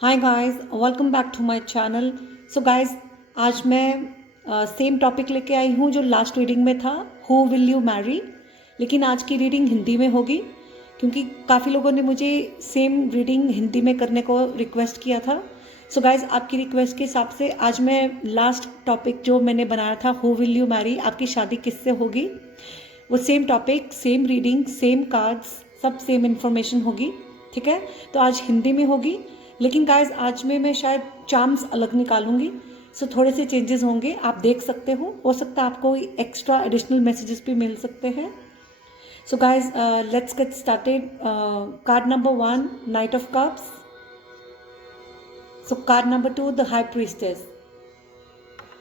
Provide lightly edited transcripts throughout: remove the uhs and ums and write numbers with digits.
Hi guys, welcome back to my channel. So guys, आज मैं same topic लेके आई हूँ जो लास्ट रीडिंग में था, हु विल यू मैरी। लेकिन आज की रीडिंग हिंदी में होगी क्योंकि काफ़ी लोगों ने मुझे सेम रीडिंग हिंदी में करने को रिक्वेस्ट किया था। सो गाइस, आपकी रिक्वेस्ट के हिसाब से आज मैं लास्ट टॉपिक जो मैंने बनाया था, हु विल यू मैरी, आपकी शादी किससे होगी, वो same topic, same reading, same cards, सब सेम इन्फॉर्मेशन होगी। ठीक है, तो आज हिंदी में होगी। लेकिन गाइज आज में मैं शायद चार्म्स अलग निकालूंगी, सो थोड़े से चेंजेस होंगे, आप देख सकते हो सकता है आपको एक्स्ट्रा एडिशनल मैसेजेस भी मिल सकते हैं। So guys let's get started. Card number 1, night of cups. So card number 2, the high priestess.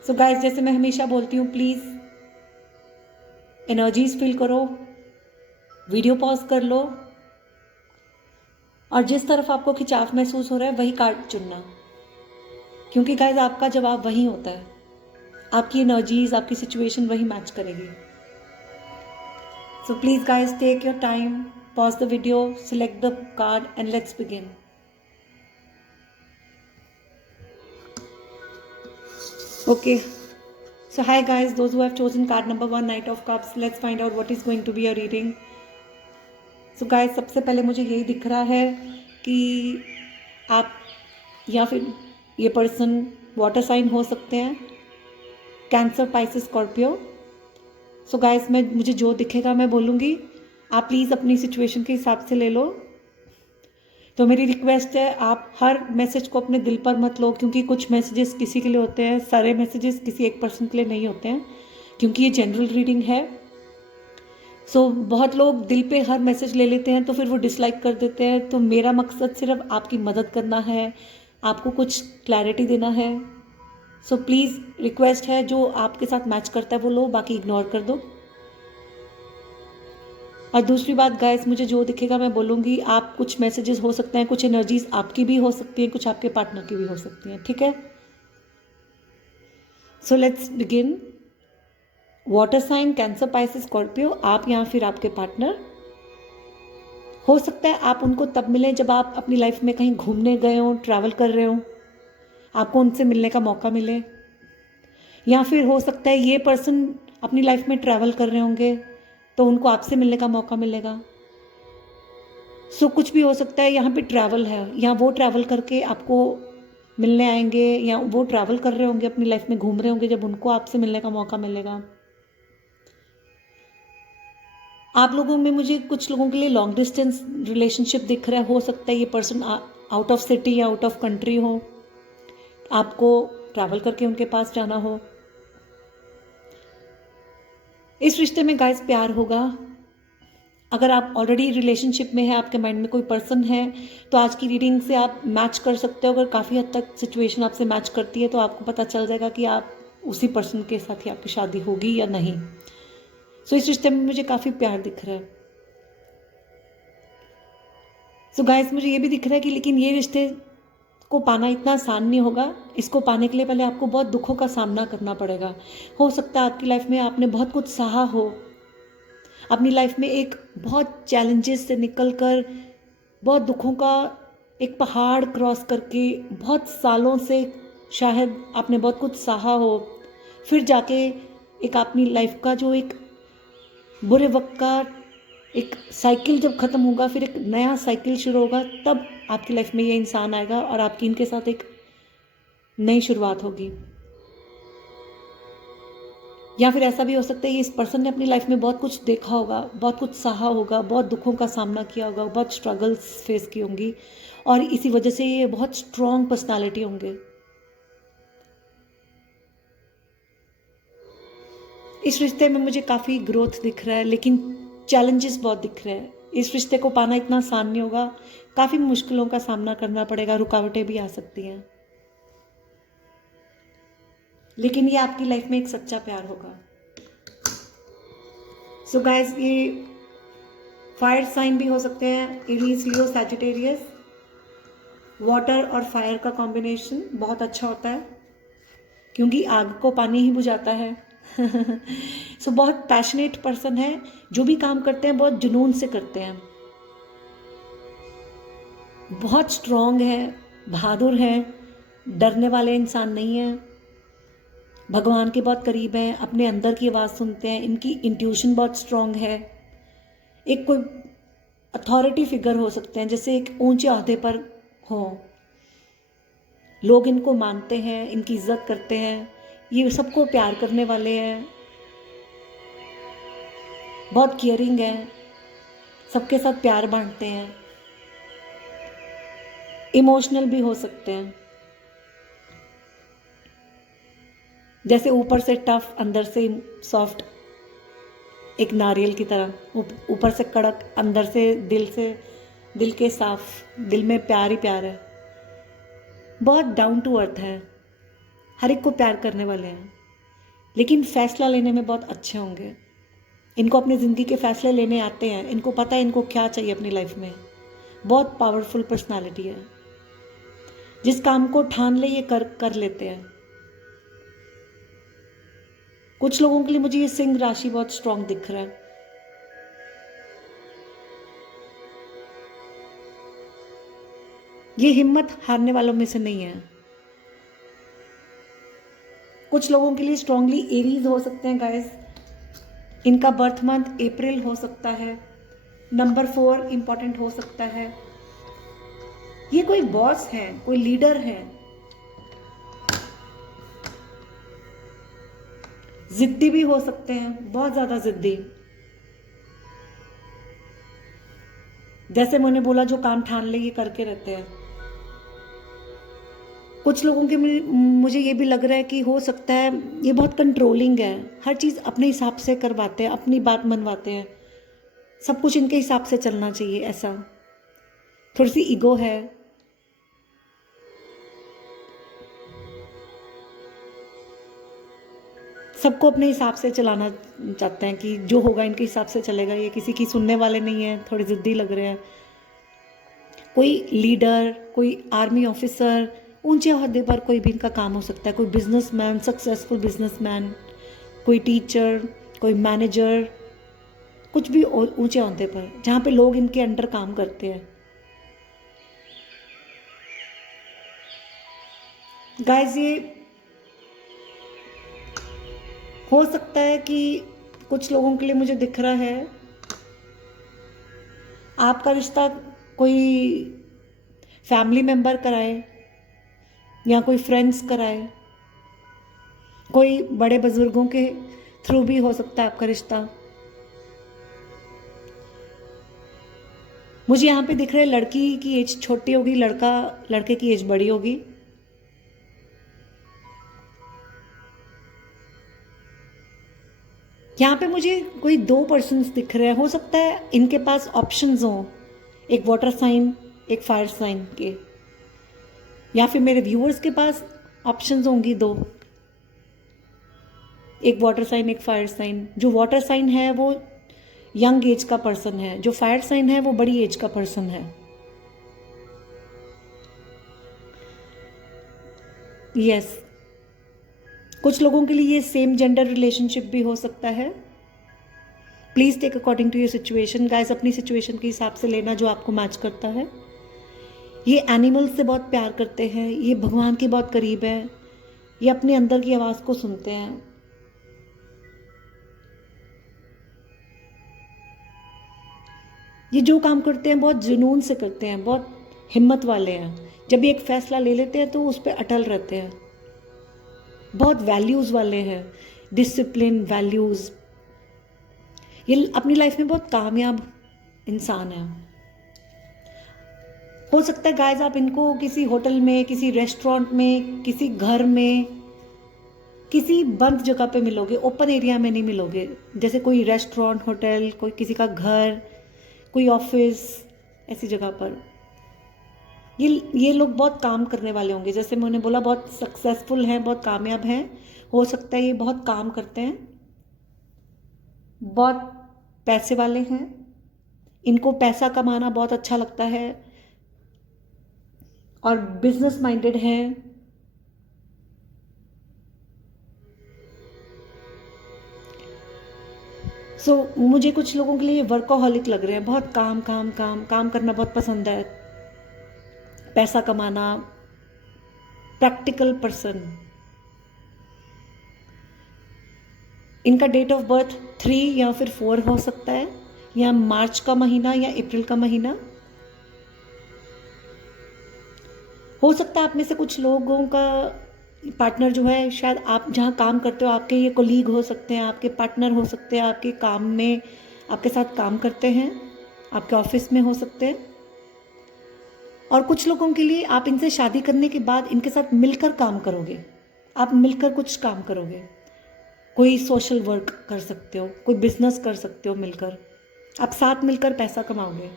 So guys, जैसे मैं हमेशा बोलती हूँ, प्लीज एनर्जीज फील करो, वीडियो पॉज कर लो और जिस तरफ आपको खिंचाव महसूस हो रहा है वही कार्ड चुनना, क्योंकि गाइज आपका जवाब वही होता है, आपकी एनर्जीज, आपकी सिचुएशन वही मैच करेगी। So please guys take your time, pause the video, select the card and let's begin. Okay, so hi guys, those who have chosen card number 1, knight of cups, let's find out what is going to be a reading. So guys, सबसे पहले मुझे यही दिख रहा है कि आप या फिर ये पर्सन वाटर साइन हो सकते हैं, cancer, Pisces, Scorpio. So guys, मुझे जो दिखेगा मैं बोलूँगी, आप प्लीज़ अपनी सिचुएशन के हिसाब से ले लो। तो मेरी रिक्वेस्ट है, आप हर मैसेज को अपने दिल पर मत लो, क्योंकि कुछ मैसेजेस किसी के लिए होते हैं, सारे मैसेजेस किसी एक पर्सन के लिए नहीं होते हैं, क्योंकि ये जनरल रीडिंग है। सो बहुत लोग दिल पे हर मैसेज ले लेते हैं तो फिर वो डिसलाइक कर देते हैं। तो मेरा मकसद सिर्फ आपकी मदद करना है, आपको कुछ क्लैरिटी देना है। सो प्लीज़ रिक्वेस्ट है, जो आपके साथ मैच करता है वो लो, बाकी इग्नोर कर दो। और दूसरी बात गाइस, मुझे जो दिखेगा मैं बोलूँगी, आप कुछ मैसेजेस हो सकते हैं, कुछ एनर्जीज आपकी भी हो सकती हैं, कुछ आपके पार्टनर की भी हो सकती हैं। ठीक है, so let's begin. Water sign, Cancer, Pisces, Scorpio, आप या फिर आपके पार्टनर। हो सकता है आप उनको तब मिलें जब आप अपनी लाइफ में कहीं घूमने गए हो, ट्रैवल कर रहे हो, आपको उनसे मिलने का मौका मिले। या फिर हो सकता है ये पर्सन अपनी लाइफ में ट्रैवल कर रहे होंगे तो उनको आपसे मिलने का मौका मिलेगा। सो कुछ भी हो सकता है, यहाँ पे ट्रैवल है, या वो ट्रैवल करके आपको मिलने आएंगे, या वो ट्रैवल कर रहे होंगे, अपनी लाइफ में घूम रहे होंगे, जब उनको आपसे मिलने का मौका मिलेगा। आप लोगों में मुझे कुछ लोगों के लिए लॉन्ग डिस्टेंस रिलेशनशिप दिख रहा है। हो सकता है ये पर्सन आउट ऑफ सिटी या आउट ऑफ कंट्री हो, आपको ट्रैवल करके उनके पास जाना हो। इस रिश्ते में गाइस प्यार होगा। अगर आप ऑलरेडी रिलेशनशिप में है, आपके माइंड में कोई पर्सन है, तो आज की रीडिंग से आप मैच कर सकते हो। अगर काफ़ी हद तक सिचुएशन आपसे मैच करती है तो आपको पता चल जाएगा कि आप उसी पर्सन के साथ ही आपकी शादी होगी या नहीं। सो इस रिश्ते में मुझे काफ़ी प्यार दिख रहा है। सो गाइस, मुझे ये भी दिख रहा है कि लेकिन ये रिश्ते को पाना इतना आसान नहीं होगा। इसको पाने के लिए पहले आपको बहुत दुखों का सामना करना पड़ेगा। हो सकता है आपकी लाइफ में आपने बहुत कुछ सहा हो, अपनी लाइफ में एक बहुत चैलेंजेस से निकलकर, बहुत दुखों का एक पहाड़ क्रॉस करके, बहुत सालों से शायद आपने बहुत कुछ सहा हो, फिर जाके एक अपनी लाइफ का जो एक बुरे वक्त का एक साइकिल जब ख़त्म होगा, फिर एक नया साइकिल शुरू होगा, तब आपकी लाइफ में ये इंसान आएगा और आपकी इनके साथ एक नई शुरुआत होगी। या फिर ऐसा भी हो सकता है कि इस पर्सन ने अपनी लाइफ में बहुत कुछ देखा होगा, बहुत कुछ सहा होगा, बहुत दुखों का सामना किया होगा, बहुत स्ट्रगल्स फेस की होंगी, और इसी वजह से ये बहुत स्ट्रॉन्ग पर्सनालिटी होंगे। इस रिश्ते में मुझे काफ़ी ग्रोथ दिख रहा है, लेकिन चैलेंजेस बहुत दिख रहे हैं। इस रिश्ते को पाना इतना आसान नहीं होगा, काफ़ी मुश्किलों का सामना करना पड़ेगा, रुकावटें भी आ सकती हैं, लेकिन ये आपकी लाइफ में एक सच्चा प्यार होगा। सो गाइस, ये फायर साइन भी हो सकते हैं, एरीज, लियो, सैजिटेरियस। वाटर और फायर का कॉम्बिनेशन बहुत अच्छा होता है, क्योंकि आग को पानी ही बुझाता है। सो बहुत पैशनेट पर्सन है, जो भी काम करते हैं बहुत जुनून से करते हैं, बहुत स्ट्रॉन्ग है, बहादुर हैं, डरने वाले इंसान नहीं हैं, भगवान के बहुत करीब हैं, अपने अंदर की आवाज़ सुनते हैं, इनकी इंट्यूशन बहुत स्ट्रांग है। एक कोई अथॉरिटी फिगर हो सकते हैं, जैसे एक ऊंचे ओहदे पर हो, लोग इनको मानते हैं, इनकी इज्जत करते हैं, ये सबको प्यार करने वाले हैं, बहुत केयरिंग हैं, सबके साथ प्यार बांटते हैं, इमोशनल भी हो सकते हैं, जैसे ऊपर से टफ अंदर से सॉफ्ट, एक नारियल की तरह, ऊपर से कड़क अंदर से दिल के साफ, दिल में प्यार ही प्यार है, बहुत डाउन टू अर्थ है, हर एक को प्यार करने वाले हैं, लेकिन फैसला लेने में बहुत अच्छे होंगे। इनको अपनी ज़िंदगी के फैसले लेने आते हैं, इनको पता है इनको क्या चाहिए अपनी लाइफ में, बहुत पावरफुल पर्सनालिटी है, जिस काम को ठान ले ये कर लेते हैं। कुछ लोगों के लिए मुझे ये सिंह राशि बहुत स्ट्रांग दिख रहा है। ये हिम्मत हारने वालों में से नहीं है। कुछ लोगों के लिए स्ट्रांगली एरीज हो सकते हैं गाइस, इनका बर्थ मंथ अप्रैल हो सकता है, नंबर 4 इंपॉर्टेंट हो सकता है। ये कोई बॉस है, कोई लीडर है, जिद्दी भी हो सकते हैं, बहुत ज्यादा जिद्दी। जैसे मैंने बोला, जो काम ठान ले ये करके रहते हैं। कुछ लोगों के मुझे ये भी लग रहा है कि हो सकता है ये बहुत कंट्रोलिंग है, हर चीज़ अपने हिसाब से करवाते हैं, अपनी बात मनवाते हैं, सब कुछ इनके हिसाब से चलना चाहिए, ऐसा थोड़ी सी ईगो है। सबको अपने हिसाब से चलाना चाहते हैं कि जो होगा इनके हिसाब से चलेगा, ये किसी की सुनने वाले नहीं है, थोड़ी जिद्दी लग रहे हैं। कोई लीडर, कोई आर्मी ऑफिसर, ऊंचे ओहदे पर कोई भी इनका काम हो सकता है, कोई बिजनेसमैन, सक्सेसफुल बिजनेसमैन, कोई टीचर, कोई मैनेजर, कुछ भी ऊंचे ओहदे पर जहाँ पे लोग इनके अंडर काम करते हैं। गाइस, ये हो सकता है कि कुछ लोगों के लिए मुझे दिख रहा है आपका रिश्ता कोई फैमिली मेंबर कराए या कोई फ्रेंड्स कराए, कोई बड़े बुजुर्गों के थ्रू भी हो सकता है आपका रिश्ता। मुझे यहाँ पे दिख रहा है लड़की की एज छोटी होगी, लड़के की एज बड़ी होगी। यहाँ पे मुझे कोई 2 पर्सन्स दिख रहे हैं, हो सकता है इनके पास ऑप्शंस हों, एक वाटर साइन, एक फायर साइन के, या फिर मेरे व्यूअर्स के पास ऑप्शंस होंगी 2, एक वाटर साइन, एक फायर साइन। जो वाटर साइन है वो यंग एज का पर्सन है, जो फायर साइन है वो बड़ी एज का पर्सन है। यस, कुछ लोगों के लिए ये सेम जेंडर रिलेशनशिप भी हो सकता है। Please take according to your situation guys, अपनी सिचुएशन के हिसाब से लेना जो आपको मैच करता है। ये एनिमल्स से बहुत प्यार करते हैं, ये भगवान के बहुत करीब है, ये अपने अंदर की आवाज़ को सुनते हैं। ये जो काम करते हैं बहुत जुनून से करते हैं, बहुत हिम्मत वाले हैं। जब ये एक फैसला ले लेते हैं तो उस पर अटल रहते हैं। बहुत वैल्यूज़ वाले हैं, डिसिप्लिन, वैल्यूज़। ये अपनी लाइफ में बहुत कामयाब इंसान है। हो सकता है गाइस आप इनको किसी होटल में, किसी रेस्टोरेंट में, किसी घर में, किसी बंद जगह पे मिलोगे, ओपन एरिया में नहीं मिलोगे। जैसे कोई रेस्टोरेंट, होटल, कोई किसी का घर, कोई ऑफिस, ऐसी जगह पर ये लोग बहुत काम करने वाले होंगे। जैसे मैंने बोला, बहुत सक्सेसफुल हैं, बहुत कामयाब हैं। हो सकता है ये बहुत काम करते हैं, बहुत पैसे वाले हैं, इनको पैसा कमाना बहुत अच्छा लगता है और बिजनेस माइंडेड हैं। मुझे कुछ लोगों के लिए वर्कोहॉलिक लग रहे हैं, बहुत काम काम काम काम करना बहुत पसंद है, पैसा कमाना, प्रैक्टिकल पर्सन। इनका डेट ऑफ बर्थ 3 या फिर 4 हो सकता है, या मार्च का महीना या अप्रैल का महीना हो सकता है। आप में से कुछ लोगों का पार्टनर जो है, शायद आप जहाँ काम करते हो आपके ये कोलीग हो सकते हैं, आपके पार्टनर हो सकते हैं, आपके काम में आपके साथ काम करते हैं, आपके ऑफिस में हो सकते हैं। और कुछ लोगों के लिए आप इनसे शादी करने के बाद इनके साथ मिलकर काम करोगे, आप मिलकर कुछ काम करोगे, कोई सोशल वर्क कर सकते हो, कोई बिजनेस कर सकते हो, मिलकर आप साथ मिलकर पैसा कमाओगे।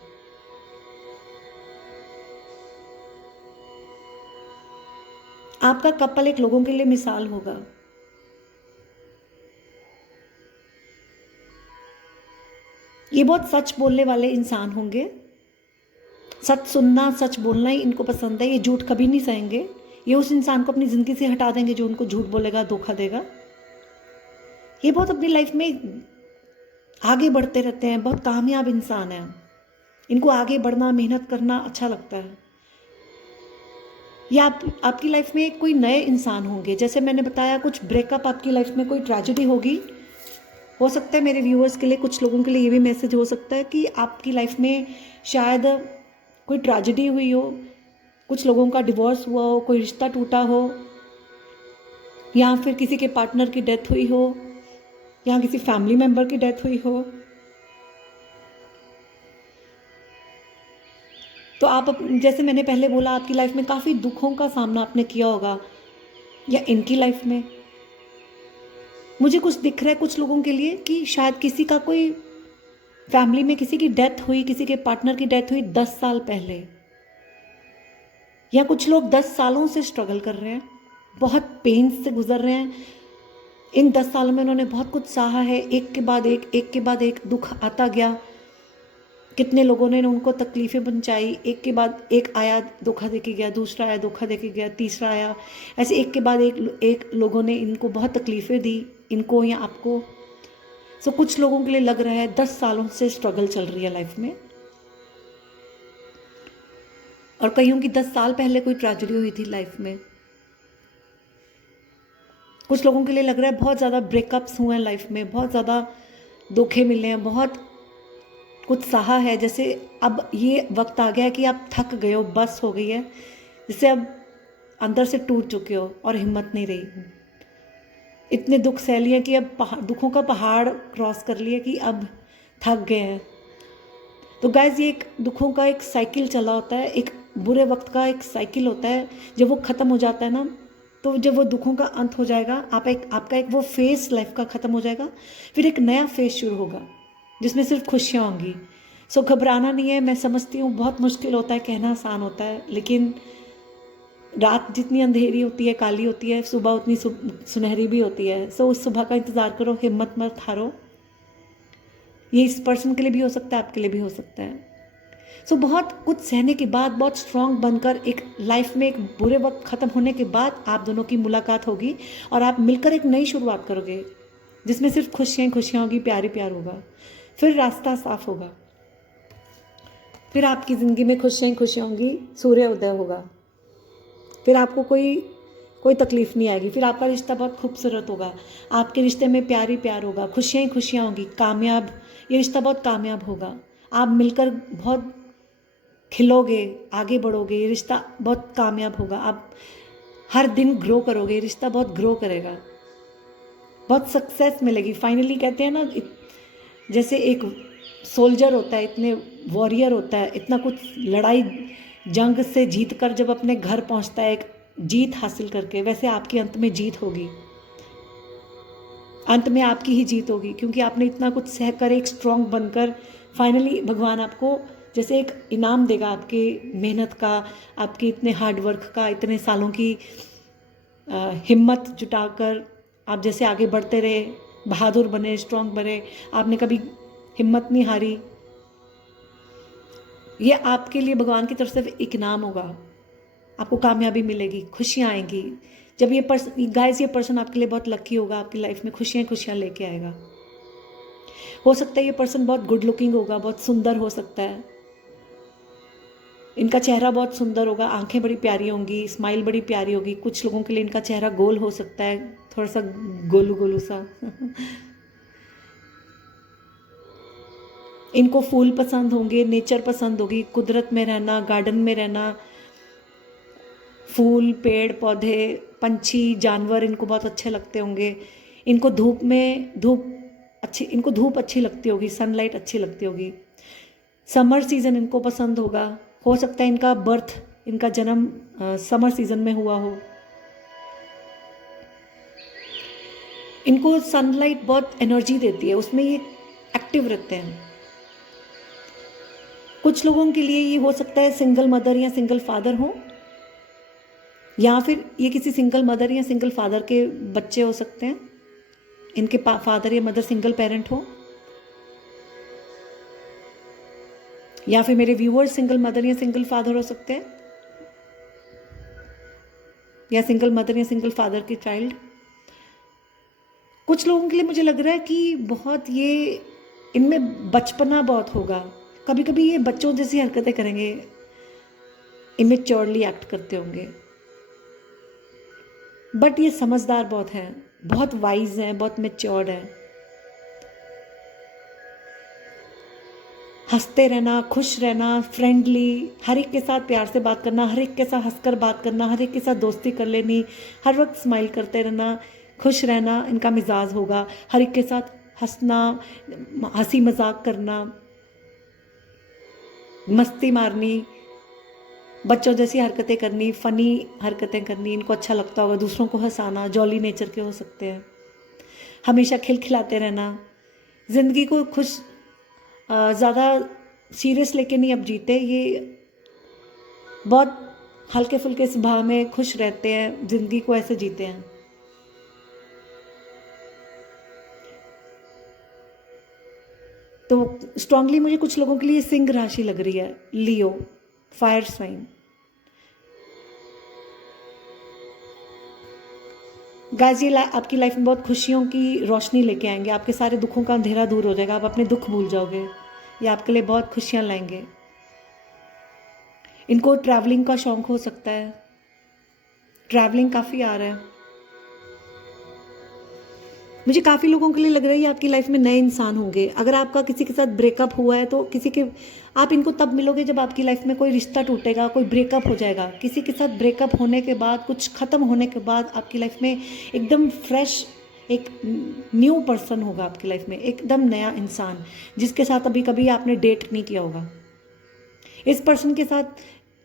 आपका कपल एक लोगों के लिए मिसाल होगा। ये बहुत सच बोलने वाले इंसान होंगे, सच सुनना सच बोलना ही इनको पसंद है, ये झूठ कभी नहीं सहेंगे। ये उस इंसान को अपनी ज़िंदगी से हटा देंगे जो उनको झूठ बोलेगा, धोखा देगा। ये बहुत अपनी लाइफ में आगे बढ़ते रहते हैं, बहुत कामयाब इंसान है। इनको आगे बढ़ना, मेहनत करना अच्छा लगता है। या आपकी लाइफ में कोई नए इंसान होंगे, जैसे मैंने बताया कुछ ब्रेकअप, आपकी लाइफ में कोई ट्रेजेडी होगी। हो सकता है मेरे व्यूअर्स के लिए, कुछ लोगों के लिए ये भी मैसेज हो सकता है कि आपकी लाइफ में शायद कोई ट्रेजेडी हुई हो, कुछ लोगों का डिवोर्स हुआ हो, कोई रिश्ता टूटा हो, या फिर किसी के पार्टनर की डेथ हुई हो, या किसी फैमिली मेम्बर की डेथ हुई हो। तो आप जैसे मैंने पहले बोला, आपकी लाइफ में काफ़ी दुखों का सामना आपने किया होगा, या इनकी लाइफ में मुझे कुछ दिख रहा है कुछ लोगों के लिए कि शायद किसी का कोई फैमिली में किसी की डेथ हुई, किसी के पार्टनर की डेथ हुई 10 साल पहले, या कुछ लोग 10 सालों से स्ट्रगल कर रहे हैं, बहुत पेन से गुजर रहे हैं। इन 10 सालों में उन्होंने बहुत कुछ सहा है, एक के बाद एक दुख आता गया। कितने लोगों ने उनको तकलीफ़ें पहुंचाई, एक के बाद एक आया धोखा देके गया, दूसरा आया धोखा देके गया, तीसरा आया, ऐसे एक के बाद एक लोगों ने इनको बहुत तकलीफ़ें दी, इनको या आपको। सो कुछ लोगों के लिए लग रहा है 10 सालों से स्ट्रगल चल रही है लाइफ में, और कईयों की 10 साल पहले कोई ट्रेजेडी हुई थी लाइफ में। कुछ लोगों के लिए लग रहा है बहुत ज़्यादा ब्रेकअप्स हुए हैं लाइफ में, बहुत ज़्यादा धोखे मिले हैं, बहुत कुछ सहा है। जैसे अब ये वक्त आ गया है कि आप थक गए हो, बस हो गई है, जैसे अब अंदर से टूट चुके हो और हिम्मत नहीं रही। इतने दुख सह लिए कि अब दुखों का पहाड़ क्रॉस कर लिया कि अब थक गए हैं। तो गाइज, ये एक दुखों का एक साइकिल चला होता है, एक बुरे वक्त का एक साइकिल होता है। जब वो ख़त्म हो जाता है ना, तो जब वो दुखों का अंत हो जाएगा, आपका एक वो फेस लाइफ का ख़त्म हो जाएगा, फिर एक नया फेस शुरू होगा जिसमें सिर्फ खुशियाँ होंगी। सो घबराना नहीं है। मैं समझती हूँ बहुत मुश्किल होता है, कहना आसान होता है, लेकिन रात जितनी अंधेरी होती है, काली होती है, सुबह उतनी सुनहरी भी होती है। सो उस सुबह का इंतज़ार करो, हिम्मत मत हारो। ये इस पर्सन के लिए भी हो सकता है, आपके लिए भी हो सकता है। सो बहुत कुछ सहने के बाद, बहुत स्ट्रांग बनकर, एक लाइफ में एक बुरे वक्त ख़त्म होने के बाद आप दोनों की मुलाकात होगी और आप मिलकर एक नई शुरुआत करोगे जिसमें सिर्फ खुशियाँ खुशियाँ होगी, प्यार ही प्यार होगा। फिर रास्ता साफ होगा, फिर आपकी ज़िंदगी में खुशियाँ खुशियाँ होंगी, सूर्य उदय होगा, फिर आपको कोई तकलीफ़ नहीं आएगी। फिर आपका रिश्ता बहुत खूबसूरत होगा, आपके रिश्ते में प्यार ही प्यार होगा, खुशियाँ ही खुशियाँ होंगी, कामयाब, ये रिश्ता बहुत कामयाब होगा। आप मिलकर बहुत खिलोगे, आगे बढ़ोगे, ये रिश्ता बहुत कामयाब होगा। आप हर दिन ग्रो करोगे, ये रिश्ता बहुत ग्रो करेगा, बहुत सक्सेस मिलेगी। फाइनली कहते हैं ना, जैसे एक सोल्जर होता है, इतने वॉरियर होता है, इतना कुछ लड़ाई जंग से जीत कर जब अपने घर पहुंचता है एक जीत हासिल करके, वैसे आपकी अंत में जीत होगी, अंत में आपकी ही जीत होगी, क्योंकि आपने इतना कुछ सह कर एक स्ट्रॉन्ग बनकर फाइनली भगवान आपको जैसे एक इनाम देगा आपकी मेहनत का, आपकी इतने हार्ड वर्क का, इतने सालों की हिम्मत जुटाकर आप जैसे आगे बढ़ते रहे, बहादुर बने, स्ट्रॉन्ग बने, आपने कभी हिम्मत नहीं हारी। ये आपके लिए भगवान की तरफ से एक इनाम होगा, आपको कामयाबी मिलेगी, खुशियाँ आएंगी। जब ये पर्सन आपके लिए बहुत लकी होगा, आपकी लाइफ में खुशियाँ खुशियाँ लेके आएगा। हो सकता है ये पर्सन बहुत गुड लुकिंग होगा, बहुत सुंदर हो सकता है, इनका चेहरा बहुत सुंदर होगा, आंखें बड़ी प्यारी होंगी, स्माइल बड़ी प्यारी होगी। कुछ लोगों के लिए इनका चेहरा गोल हो सकता है, थोड़ा सा गोलू गोलू सा। इनको फूल पसंद होंगे, नेचर पसंद होगी, कुदरत में रहना, गार्डन में रहना, फूल, पेड़ पौधे, पंछी, जानवर इनको बहुत अच्छे लगते होंगे। इनको इनको धूप अच्छी लगती होगी, सनलाइट अच्छी लगती होगी। समर सीज़न इनको पसंद होगा। हो सकता है इनका जन्म समर सीज़न में हुआ हो। इनको सनलाइट बहुत एनर्जी देती है, उसमें ये एक्टिव रहते हैं। कुछ लोगों के लिए ये हो सकता है सिंगल मदर या सिंगल फादर हो, या फिर ये किसी सिंगल मदर या सिंगल फादर के बच्चे हो सकते हैं। इनके फादर या मदर सिंगल पेरेंट हो, या फिर मेरे व्यूअर्स सिंगल मदर या सिंगल फादर हो सकते हैं, या सिंगल मदर या सिंगल फादर के चाइल्ड। कुछ लोगों के लिए मुझे लग रहा है कि बहुत ये इनमें बचपना बहुत होगा। कभी कभी ये बच्चों जैसी हरकतें करेंगे, इमेच्योरली एक्ट करते होंगे, बट ये समझदार बहुत हैं, बहुत वाइज हैं, बहुत मैच्योर्ड हैं। हंसते रहना, खुश रहना, फ्रेंडली, हर एक के साथ प्यार से बात करना, हर एक के साथ हंसकर बात करना, हर एक के साथ दोस्ती कर लेनी, हर वक्त स्माइल करते रहना, खुश रहना इनका मिजाज होगा। हर एक के साथ हंसना, हंसी मजाक करना, मस्ती मारनी, बच्चों जैसी हरकतें करनी, फ़नी हरकतें करनी इनको अच्छा लगता होगा। दूसरों को हंसाना, जॉली नेचर के हो सकते हैं। हमेशा खिलखिलाते रहना, ज़िंदगी को ज़्यादा सीरियस लेके नहीं अब जीते, ये बहुत हल्के फुल्के स्वभाव में खुश रहते हैं, ज़िंदगी को ऐसे जीते हैं। तो स्ट्रांगली मुझे कुछ लोगों के लिए सिंह राशि लग रही है, लियो, फायर साइन। गाइस ये आपकी लाइफ में बहुत खुशियों की रोशनी लेके आएंगे, आपके सारे दुखों का अंधेरा दूर हो जाएगा, आप अपने दुख भूल जाओगे। ये आपके लिए बहुत खुशियां लाएंगे। इनको ट्रैवलिंग का शौक हो सकता है, ट्रैवलिंग काफ़ी आ रहा है। मुझे काफ़ी लोगों के लिए लग रहा है ये आपकी लाइफ में नए इंसान होंगे। अगर आपका किसी के साथ ब्रेकअप हुआ है तो आप इनको तब मिलोगे जब आपकी लाइफ में कोई रिश्ता टूटेगा, कोई ब्रेकअप हो जाएगा। किसी के साथ ब्रेकअप होने के बाद, कुछ ख़त्म होने के बाद आपकी लाइफ में एकदम फ्रेश एक न्यू पर्सन होगा आपकी लाइफ में, एकदम नया इंसान जिसके साथ अभी कभी आपने डेट नहीं किया होगा। इस पर्सन के साथ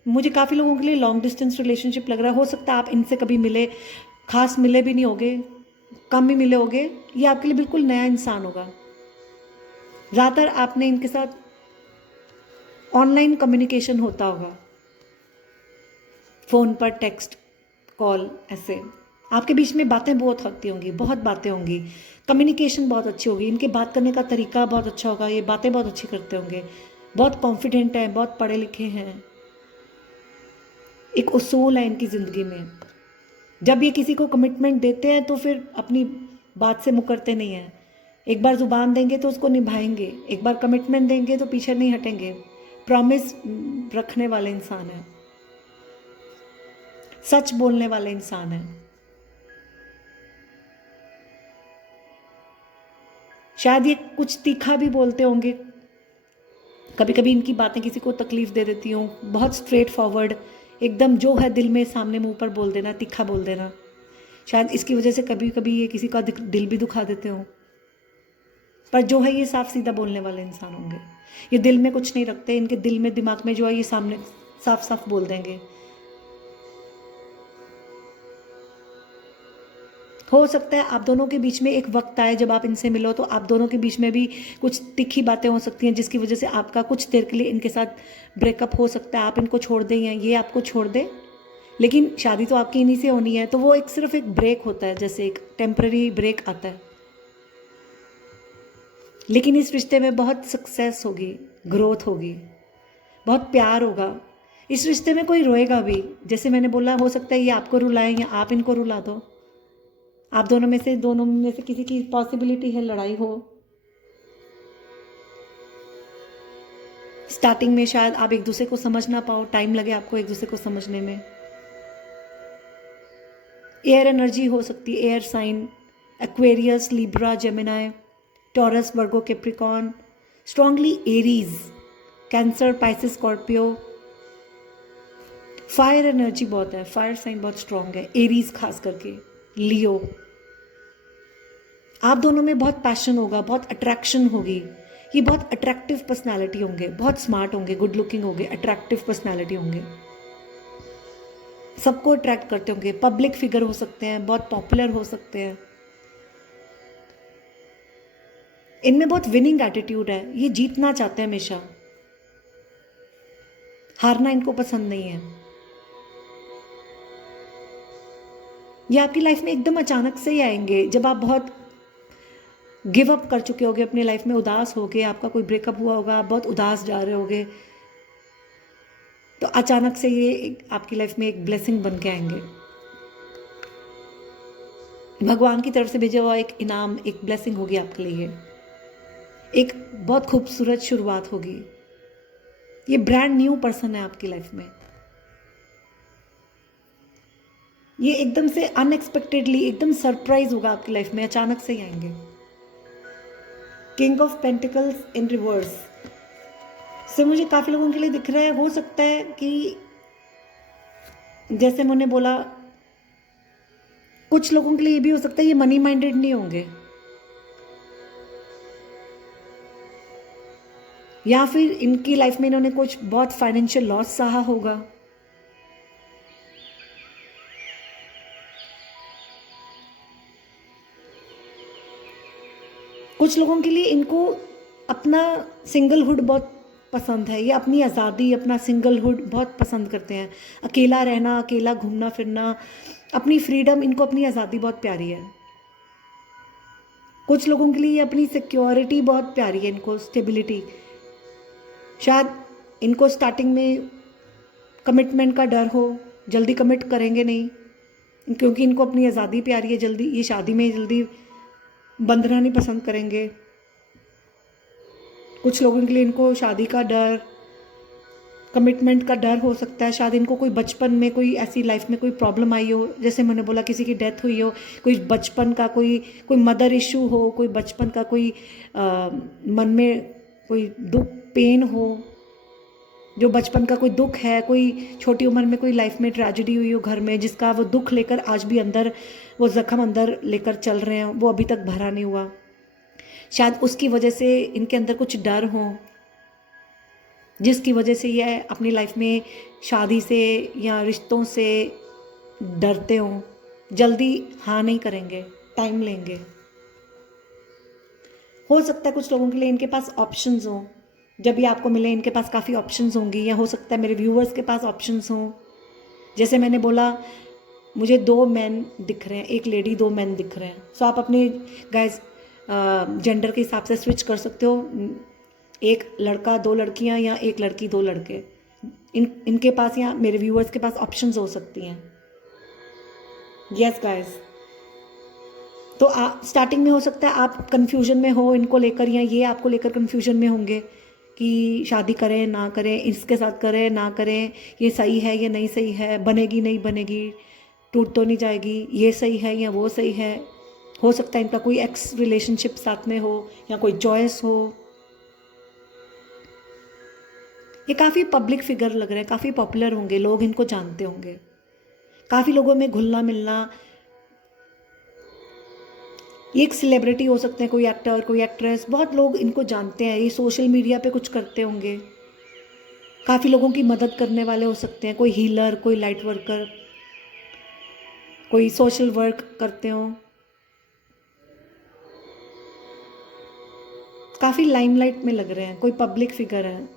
मुझे काफ़ी लोगों के लिए लॉन्ग डिस्टेंस रिलेशनशिप लग रहा है। हो सकता है आप इनसे कभी मिले, खास मिले भी नहीं होगे, कम ही मिले होगे। ये आपके लिए बिल्कुल नया इंसान होगा। ज़्यादातर आपने इनके साथ ऑनलाइन कम्युनिकेशन होता होगा, फ़ोन पर, टेक्स्ट, कॉल, ऐसे आपके बीच में बातें बहुत होती होंगी, बहुत बातें होंगी, कम्युनिकेशन बहुत अच्छी होगी। इनके बात करने का तरीका बहुत अच्छा होगा, ये बातें बहुत अच्छी करते होंगे, बहुत कॉन्फिडेंट हैं, बहुत पढ़े लिखे हैं। एक उसूल है इनकी ज़िंदगी में, जब ये किसी को कमिटमेंट देते हैं तो फिर अपनी बात से मुकरते नहीं हैं। एक बार ज़ुबान देंगे तो उसको निभाएंगे, एक बार कमिटमेंट देंगे तो पीछे नहीं हटेंगे। प्रॉमिस रखने वाले इंसान हैं, सच बोलने वाले इंसान हैं। शायद ये कुछ तीखा भी बोलते होंगे, कभी कभी इनकी बातें किसी को तकलीफ दे देती हूँ। बहुत स्ट्रेट फॉरवर्ड, एकदम जो है दिल में सामने मुंह पर बोल देना, तीखा बोल देना। शायद इसकी वजह से कभी कभी ये किसी का दिल भी दुखा देते हो, पर जो है ये साफ सीधा बोलने वाले इंसान होंगे। ये दिल में कुछ नहीं रखते, इनके दिल में दिमाग में जो है ये सामने साफ साफ बोल देंगे। हो सकता है आप दोनों के बीच में एक वक्त आए जब आप इनसे मिलो तो आप दोनों के बीच में भी कुछ तीखी बातें हो सकती हैं, जिसकी वजह से आपका कुछ देर के लिए इनके साथ ब्रेकअप हो सकता है। आप इनको छोड़ दें या ये आपको छोड़ दें, लेकिन शादी तो आपकी इन्हीं से होनी है, तो वो एक सिर्फ एक ब्रेक होता है, जैसे एक टेम्पररी ब्रेक आता है। लेकिन इस रिश्ते में बहुत सक्सेस होगी, ग्रोथ होगी, बहुत प्यार होगा। इस रिश्ते में कोई रोएगा भी, जैसे मैंने बोला, हो सकता है ये आपको रुलाएं या आप इनको रुला दो। आप दोनों में से किसी की पॉसिबिलिटी है लड़ाई हो। स्टार्टिंग में शायद आप एक दूसरे को समझ ना पाओ, टाइम लगे आपको एक दूसरे को समझने में। एयर एनर्जी हो सकती है, air sign, Aquarius, Libra, Gemini, Taurus, Virgo, Capricorn, strongly Aries, Cancer, Pisces, Scorpio. Fire energy बहुत है, फायर साइन बहुत स्ट्रांग है, एरीज खास करके, लियो। आप दोनों में बहुत पैशन होगा, बहुत अट्रैक्शन होगी, ये बहुत अट्रैक्टिव पर्सनालिटी होंगे, बहुत स्मार्ट होंगे, गुड लुकिंग होंगे, अट्रैक्टिव पर्सनालिटी होंगे, सबको अट्रैक्ट करते होंगे, पब्लिक फिगर हो सकते हैं, बहुत पॉपुलर हो सकते हैं। इनमें बहुत विनिंग एटीट्यूड है, ये जीतना चाहते हैं हमेशा, हारना इनको पसंद नहीं है। ये आपकी लाइफ में एकदम अचानक से ही आएंगे, जब आप बहुत गिव अप कर चुके होगे अपनी लाइफ में, उदास होगे, आपका कोई ब्रेकअप हुआ होगा, आप बहुत उदास जा रहे होगे, तो अचानक से ये आपकी लाइफ में एक ब्लेसिंग बन के आएंगे, भगवान की तरफ से भेजा हुआ एक इनाम, एक ब्लेसिंग होगी आपके लिए, एक बहुत खूबसूरत शुरुआत होगी। ये ब्रांड न्यू पर्सन है आपकी लाइफ में, ये एकदम से अनएक्सपेक्टेडली एकदम सरप्राइज होगा आपकी लाइफ में, अचानक से ही आएंगे। King of pentacles in reverse से मुझे काफ़ी लोगों के लिए दिख रहा है, हो सकता है कि जैसे मैंने बोला, कुछ लोगों के लिए ये भी हो सकता है ये मनी माइंडेड नहीं होंगे, या फिर इनकी लाइफ में इन्होंने कुछ बहुत फाइनेंशियल लॉस सहा होगा। कुछ लोगों के लिए इनको अपना सिंगलहुड बहुत पसंद है, ये अपनी आज़ादी, अपना सिंगलहुड बहुत पसंद करते हैं, अकेला रहना, अकेला घूमना फिरना, अपनी फ्रीडम, इनको अपनी आज़ादी बहुत प्यारी है। कुछ लोगों के लिए अपनी सिक्योरिटी बहुत प्यारी है, इनको स्टेबिलिटी, शायद इनको स्टार्टिंग में कमिटमेंट का डर हो, जल्दी कमिट करेंगे नहीं, क्योंकि इनको अपनी आज़ादी प्यारी है, जल्दी ये शादी में जल्दी बंधना नहीं पसंद करेंगे। कुछ लोगों के लिए इनको शादी का डर, कमिटमेंट का डर हो सकता है, शायद इनको कोई बचपन में कोई ऐसी लाइफ में कोई प्रॉब्लम आई हो, जैसे मैंने बोला किसी की डेथ हुई हो, कोई बचपन का कोई मदर इशू हो, कोई बचपन का कोई मन में कोई दुख, पेन हो, जो बचपन का कोई दुख है, कोई छोटी उम्र में कोई लाइफ में ट्रेजेडी हुई हो घर में, जिसका वो दुख लेकर आज भी अंदर, वो जख्म अंदर लेकर चल रहे हैं, वो अभी तक भरा नहीं हुआ, शायद उसकी वजह से इनके अंदर कुछ डर हो, जिसकी वजह से ये अपनी लाइफ में शादी से या रिश्तों से डरते हों, जल्दी हाँ नहीं करेंगे, टाइम लेंगे। हो सकता है कुछ लोगों के लिए इनके पास ऑप्शंस हों, जब ये आपको मिले इनके पास काफ़ी ऑप्शंस होंगी, या हो सकता है मेरे व्यूअर्स के पास ऑप्शंस हों। जैसे मैंने बोला, मुझे 2 मैन दिख रहे हैं, एक लेडी, 2 मैन दिख रहे हैं, सो आप अपने गाइस जेंडर के हिसाब से स्विच कर सकते हो, एक लड़का 2 लड़कियां या एक लड़की 2 लड़के, इनके पास या मेरे व्यूअर्स के पास ऑप्शंस हो सकती हैं। यस गाइस, तो स्टार्टिंग में हो सकता है आप कंफ्यूजन में हो इनको लेकर, या ये आपको लेकर कंफ्यूजन में होंगे कि शादी करें ना करें, इसके साथ करें ना करें, ये सही है ये नहीं सही है, बनेगी नहीं बनेगी, टूट तो नहीं जाएगी, ये सही है या वो सही है। हो सकता है इनका कोई एक्स रिलेशनशिप साथ में हो, या कोई चॉइस हो। ये काफ़ी पब्लिक फिगर लग रहे हैं, काफ़ी पॉपुलर होंगे, लोग इनको जानते होंगे, काफ़ी लोगों में घुलना मिलना। ये एक सेलिब्रिटी हो सकते हैं, कोई एक्टर, कोई एक्ट्रेस, बहुत लोग इनको जानते हैं, ये सोशल मीडिया पे कुछ करते होंगे, काफ़ी लोगों की मदद करने वाले हो सकते हैं, कोई हीलर, कोई लाइट वर्कर, कोई सोशल वर्क करते हो। काफ़ी लाइमलाइट में लग रहे हैं, कोई पब्लिक फिगर है,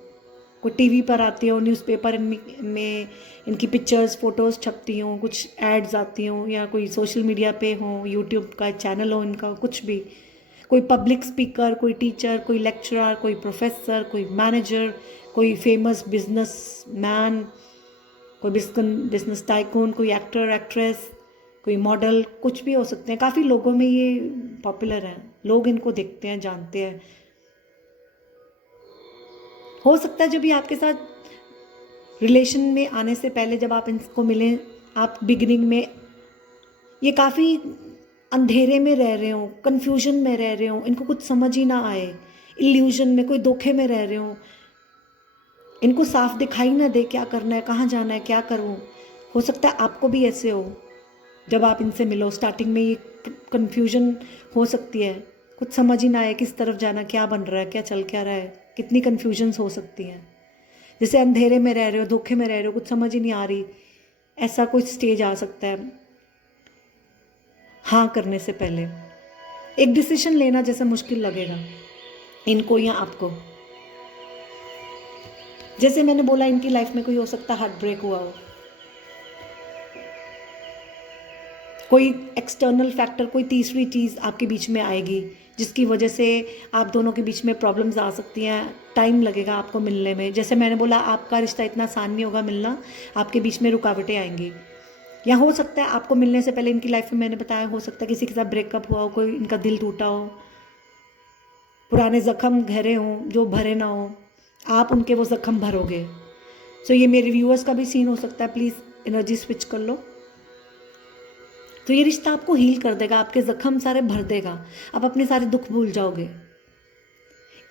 कोई टीवी पर आती हो, न्यूज़पेपर में इनकी पिक्चर्स फोटोज़ छपती हों, कुछ एड्स आती हों, या कोई सोशल मीडिया पे हो, यूट्यूब का चैनल हो इनका, कुछ भी, कोई पब्लिक स्पीकर, कोई टीचर, कोई लेक्चरर, कोई प्रोफेसर, कोई मैनेजर, कोई फेमस बिजनेस मैन, कोई बिजनेस टाइकून, कोई एक्टर एक्ट्रेस, कोई मॉडल, कुछ भी हो सकते हैं। काफ़ी लोगों में ये पॉपुलर हैं, लोग इनको देखते हैं, जानते हैं। हो सकता है जब भी आपके साथ रिलेशन में आने से पहले जब आप इनको मिलें, आप बिगिनिंग में ये काफ़ी अंधेरे में रह रहे हो, कन्फ्यूजन में रह रहे हो, इनको कुछ समझ ही ना आए, इल्यूजन में, कोई धोखे में रह रहे हो, इनको साफ दिखाई ना दे क्या करना है, कहाँ जाना है, क्या करूँ। हो सकता है आपको भी ऐसे हो। जब आप इनसे मिलो स्टार्टिंग में ये कन्फ्यूजन हो सकती है, कुछ समझ ही ना आए किस तरफ जाना, क्या बन रहा है, क्या चल क्या रहा है, कितनी कन्फ्यूजन्स हो सकती हैं। जैसे अंधेरे में रह रहे हो, धोखे में रह रहे हो, कुछ समझ ही नहीं आ रही, ऐसा कोई स्टेज आ सकता है। हाँ करने से पहले एक डिसीजन लेना जैसे मुश्किल लगेगा इनको या आपको। जैसे मैंने बोला, इनकी लाइफ में कोई हो सकता है हार्ट ब्रेक हुआ हो, कोई एक्सटर्नल फैक्टर, कोई तीसरी चीज़ आपके बीच में आएगी जिसकी वजह से आप दोनों के बीच में प्रॉब्लम्स आ सकती हैं, टाइम लगेगा आपको मिलने में। जैसे मैंने बोला, आपका रिश्ता इतना आसान नहीं होगा मिलना, आपके बीच में रुकावटें आएंगी। या हो सकता है आपको मिलने से पहले इनकी लाइफ में, मैंने बताया, हो सकता है किसी के साथ ब्रेकअप हुआ हो, कोई इनका दिल टूटा हो, पुराने ज़ख्म गहरे हों जो भरे ना हो, आप उनके वो ज़ख्म भरोगे। सो ये मेरे व्यूअर्स का भी सीन हो सकता है, प्लीज़ एनर्जी स्विच कर लो। तो ये रिश्ता आपको हील कर देगा, आपके ज़ख्म सारे भर देगा, आप अपने सारे दुख भूल जाओगे।